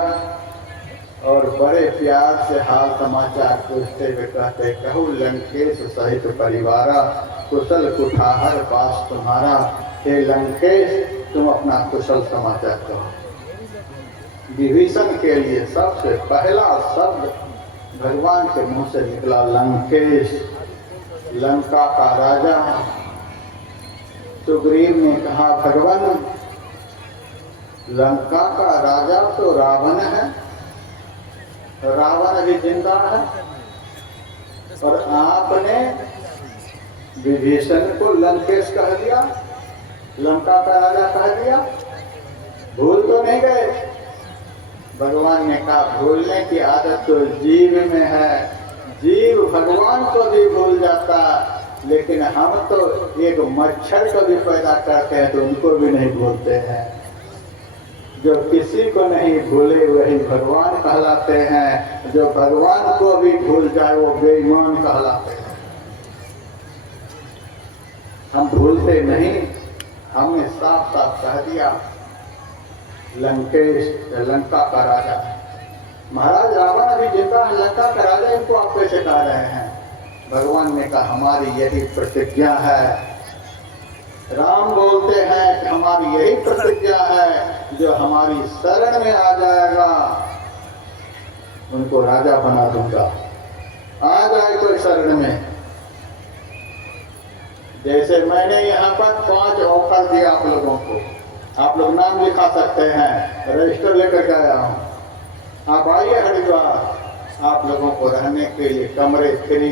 और बड़े प्यार से हाल समाचार पूछते हुए कहते, कहूँ लंकेश सहित परिवारा, कुशल कुठार पास तुम्हारा। हे लंकेश, तुम अपना कुशल समाचार कहो। विभीषण के लिए सबसे पहला शब्द भगवान के मुंह से निकला लंकेश, लंका का राजा। सुग्रीव ने कहा, भगवान लंका का राजा तो रावण है, रावण अभी जिंदा है और आपने विभीषण को लंकेश कह दिया, लंका का राजा कह दिया। भूल तो नहीं गए? भगवान ने कहा, भूलने की आदत तो जीव में है। जीव भगवान को भी भूल जाता, लेकिन हम तो एक मच्छर को भी पैदा करते हैं तो उनको भी नहीं भूलते हैं। जो किसी को नहीं भूले वही भगवान कहलाते हैं, जो भगवान को भी भूल जाए वो बेईमान कहलाते हैं। हम भूलते नहीं, हमने साफ साफ कह दिया लंकेश लंका का राजा। महाराज रावण अभी जिंदा है, लंका का राजा इनको आप कैसे कह रहे हैं? भगवान ने कहा, हमारी यही प्रतिज्ञा है। राम बोलते हैं कि हमारी यही प्रतिज्ञा है, जो हमारी शरण में आ जाएगा उनको राजा बना दूंगा। आ जाए कोई शरण में। जैसे मैंने यहाँ पर 5 ऑफर दिया आप लोगों को, आप लोग नाम लिखा सकते हैं, रजिस्टर लेकर के आया हूँ। आप आइए हरिद्वार, आप लोगों को रहने के लिए कमरे फ्री,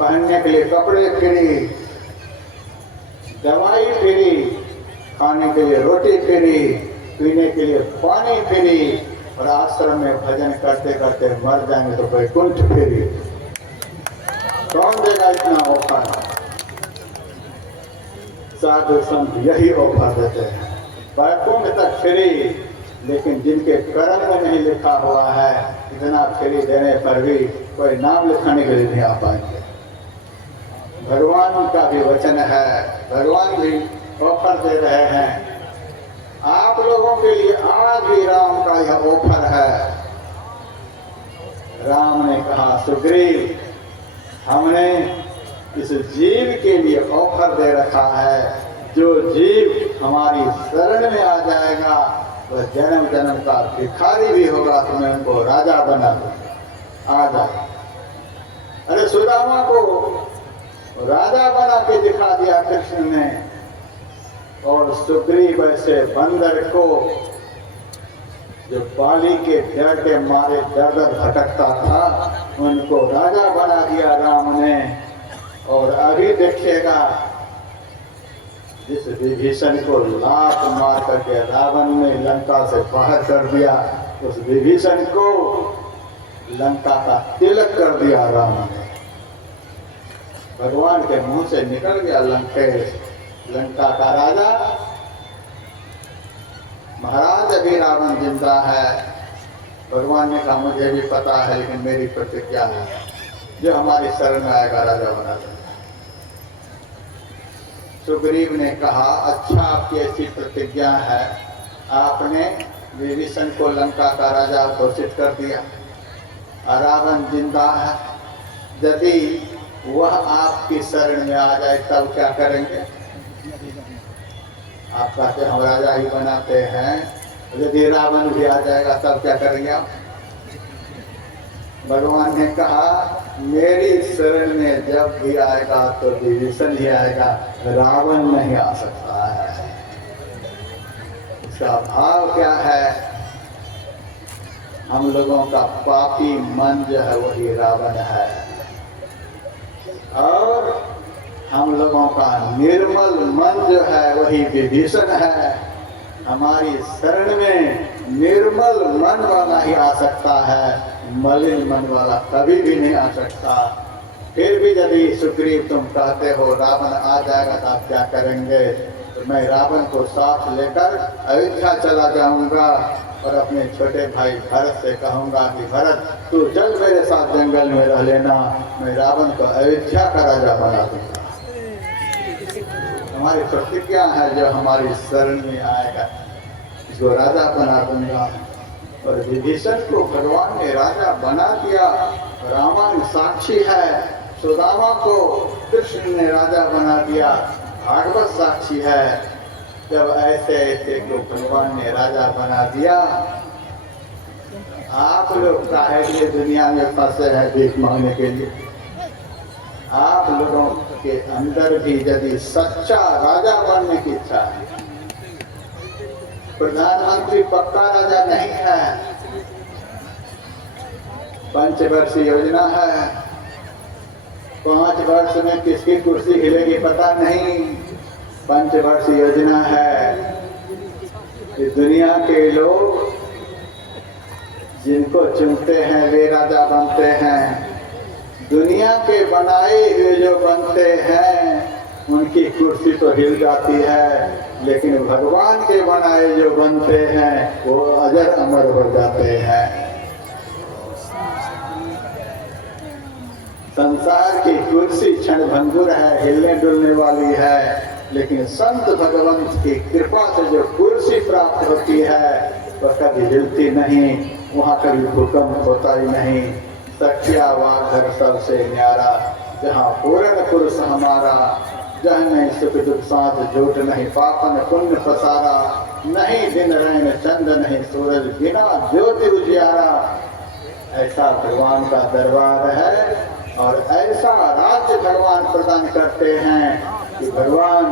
पहनने के लिए कपड़े फ्री, दवाई फ्री, खाने के लिए रोटी फ्री, पीने के लिए पानी फ्री, और आश्रम में भजन करते करते मर जाएंगे तो वैकुंठ फ्री। कौन देगा इतना ऑफर? साधु संत यही ऑफर देते हैं, वैकुंठ तक फ्री। लेकिन जिनके कर्म में नहीं लिखा हुआ है, इतना फ्री देने पर भी कोई नाम लिखाने के लिए नहीं आ पाएंगे। भगवान का भी वचन है, भगवान भी ऑफर दे रहे हैं आप लोगों के लिए। आज भी राम का यह ऑफर है। राम ने कहा, सुग्रीव, हमने इस जीव के लिए ऑफर दे रखा है, जो जीव हमारी शरण में आ जाएगा वह जन्म जन्म का भिखारी भी होगा तो मैं उनको राजा बना दूंगा। आ जाए। अरे सुदामा को राजा बना के दिखा दिया कृष्ण ने, और सुग्रीव ऐसे बंदर को जो बाली के डर के मारे दर दर भटकता था, उनको राजा बना दिया राम ने। और अभी देखिएगा, जिस विभीषण को लात मार करके रावण ने लंका से बाहर कर दिया, उस विभीषण को लंका का तिलक कर दिया राम ने। भगवान के मुंह से निकल गया लंकेश, लंका का राजा। महाराज अभी रावण जिंदा है। भगवान ने कहा, मुझे भी पता है, लेकिन मेरी प्रतिज्ञा है, जो हमारी शरण में आएगा राजा बना देगा। सुग्रीव ने कहा, अच्छा आपकी ऐसी प्रतिज्ञा है, आपने विभीषण को लंका का राजा घोषित कर दिया, रावण जिंदा है, यदि वह आपकी शरण में आ जाए तब क्या करेंगे? आप कहते हम राजा ही बनाते हैं, यदि रावण भी आ जाएगा तब क्या करेंगे आप? भगवान ने कहा, मेरी शरण में जब भी आएगा तो विभीषण ही आएगा, रावण नहीं आ सकता है। इसका भाव क्या है? हम लोगों का पापी मन जो है वही रावण है, और हम लोगों का निर्मल मन जो है वही विभीषण है। हमारी शरण में निर्मल मन वाला ही आ सकता है, मलिन मन वाला कभी भी नहीं आ सकता। फिर भी यदि सुग्रीव तुम कहते हो रावण आ जाएगा तो आप क्या करेंगे? तो मैं रावण को साथ लेकर अयोध्या चला जाऊंगा और अपने छोटे भाई भरत से कहूंगा कि भरत तू चल मेरे साथ जंगल में रह लेना, मैं रावण को अयोध्या का राजा बना दूंगा। हमारी प्रतिज्ञा है, जो हमारी शरण में आएगा इसको राजा बना दूंगा। और विभीषण को भगवान ने राजा बना दिया, रावण साक्षी है। सुदामा को कृष्ण ने राजा बना दिया, भागवत साक्षी है। जब ऐसे ऐसे को भगवान ने राजा बना दिया, आप लोग काहे लिए दुनिया में फंसे हैं भीख मांगने के लिए? आप लोगों के अंदर भी यदि सच्चा राजा बनने की इच्छा है, प्रधानमंत्री पक्का राजा नहीं है, पंचवर्षीय योजना है, 5 वर्ष में किसकी कुर्सी हिलेगी पता नहीं, पंचवर्षीय योजना है। ये दुनिया के लोग जिनको चुनते हैं वे राजा बनते हैं। दुनिया के बनाए हुए जो बनते हैं उनकी कुर्सी तो हिल जाती है, लेकिन भगवान के बनाए जो बनते हैं वो अजर अमर हो जाते हैं। संसार की कुर्सी क्षणभंगुर है, हिलने डुलने वाली है, लेकिन संत भगवंत की कृपा से जो कुर्सी प्राप्त होती है वह कभी हिलती नहीं, वहाँ कभी भूकंप होता ही नहीं। सखिया वाघर सबसे न्यारा, जहाँ पूर्ण पुरुष हमारा, जह नहीं सुख दुख साथ झूठ नहीं, पापन पुण्य पसारा, नहीं दिन रैन चंद नहीं सूरज, बिना ज्योति उजियारा। ऐसा भगवान का दरबार है और ऐसा राज्य भगवान प्रदान करते हैं कि भगवान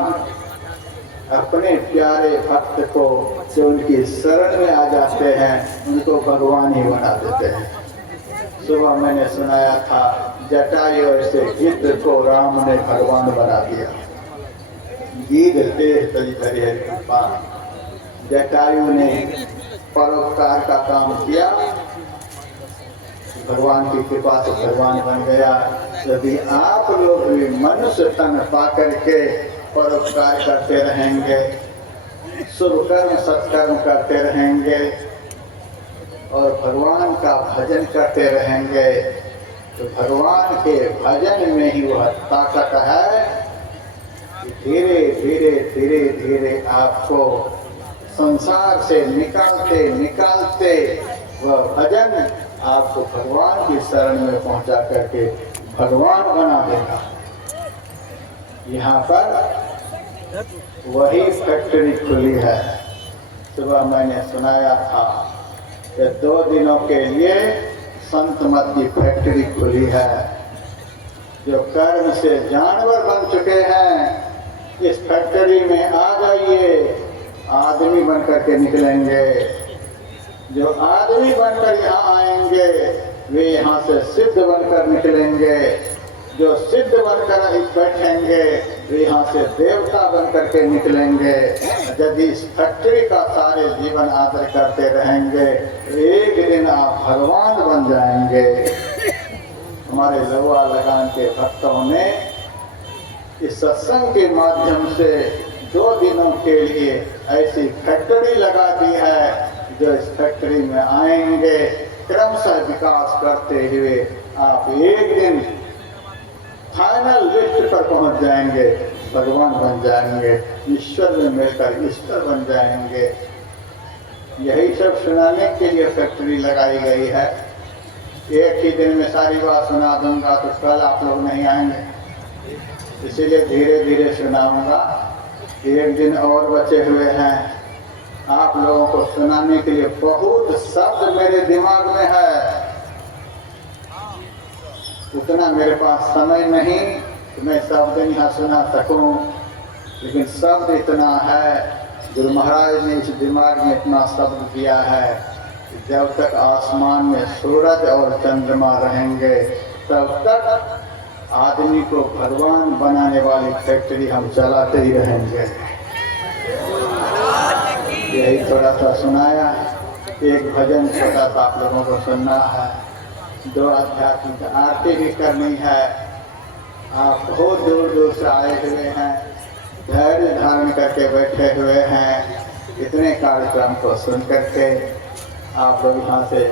अपने प्यारे भक्त को जो उनकी शरण में आ जाते हैं उनको भगवान ही बना देते हैं। सुबह मैंने सुनाया था, जटायु से गिद्ध को राम ने भगवान बना दिया। गिद्ध देह तरी धरी हरि कृपा, जटायु ने परोपकार का काम किया, भगवान की कृपा से भगवान बन गया। यदि आप लोग भी मनुष्य तन पा करके परोपकार करते रहेंगे, शुभ कर्म सत्कर्म करते रहेंगे और भगवान का भजन करते रहेंगे, तो भगवान के भजन में ही वह ताकत है कि धीरे धीरे धीरे धीरे आपको संसार से निकालते निकालते वह भजन आपको भगवान की शरण में पहुंचा करके भगवान बना देगा। यहाँ पर वही फैक्ट्री खुली है। सुबह मैंने सुनाया था कि 2 दिनों के लिए संत मत की फैक्ट्री खुली है। जो कर्म से जानवर बन चुके हैं इस फैक्ट्री में आ जाइए, आदमी बन करके निकलेंगे। जो आदमी बनकर यहाँ आएंगे वे यहाँ से सिद्ध बनकर निकलेंगे। जो सिद्ध बनकर बैठेंगे वे यहाँ से देवता बनकर के निकलेंगे। यदि इस फैक्ट्री का सारे जीवन आदर करते रहेंगे एक दिन आप भगवान बन जाएंगे। हमारे लवा लगान के भक्तों ने इस सत्संग के माध्यम से 2 दिनों के लिए ऐसी फैक्ट्री लगा दी है। जो इस फैक्ट्री में आएंगे क्रमशः विकास करते हुए आप एक दिन फाइनल लिस्ट पर पहुंच जाएंगे। भगवान बन जाएंगे, ईश्वर में मिलकर ईश्वर बन जाएंगे। यही सब सुनाने के लिए फैक्ट्री लगाई गई है। एक ही दिन में सारी बात सुना दूंगा तो कल आप लोग नहीं आएंगे, इसीलिए धीरे धीरे सुनाऊंगा। एक दिन और बचे हुए हैं, आप लोगों को सुनाने के लिए बहुत शब्द मेरे दिमाग में है, उतना मेरे पास समय नहीं कि मैं शब्द यहाँ सुना सकूं, लेकिन शब्द इतना है, गुरु महाराज ने इस दिमाग में इतना शब्द दिया है कि जब तक आसमान में सूरज और चंद्रमा रहेंगे तब तक आदमी को भगवान बनाने वाली फैक्ट्री हम चलाते ही रहेंगे। यही थोड़ा सा सुनाया। एक भजन छोटा सा आप लोगों को सुनना है, 2 आध्यात्मिक आरती भी करनी है। आप बहुत दूर दूर से आए हुए हैं, धैर्य धारण करके बैठे हुए हैं, इतने कार्यक्रम को सुन करके आप लोग यहाँ से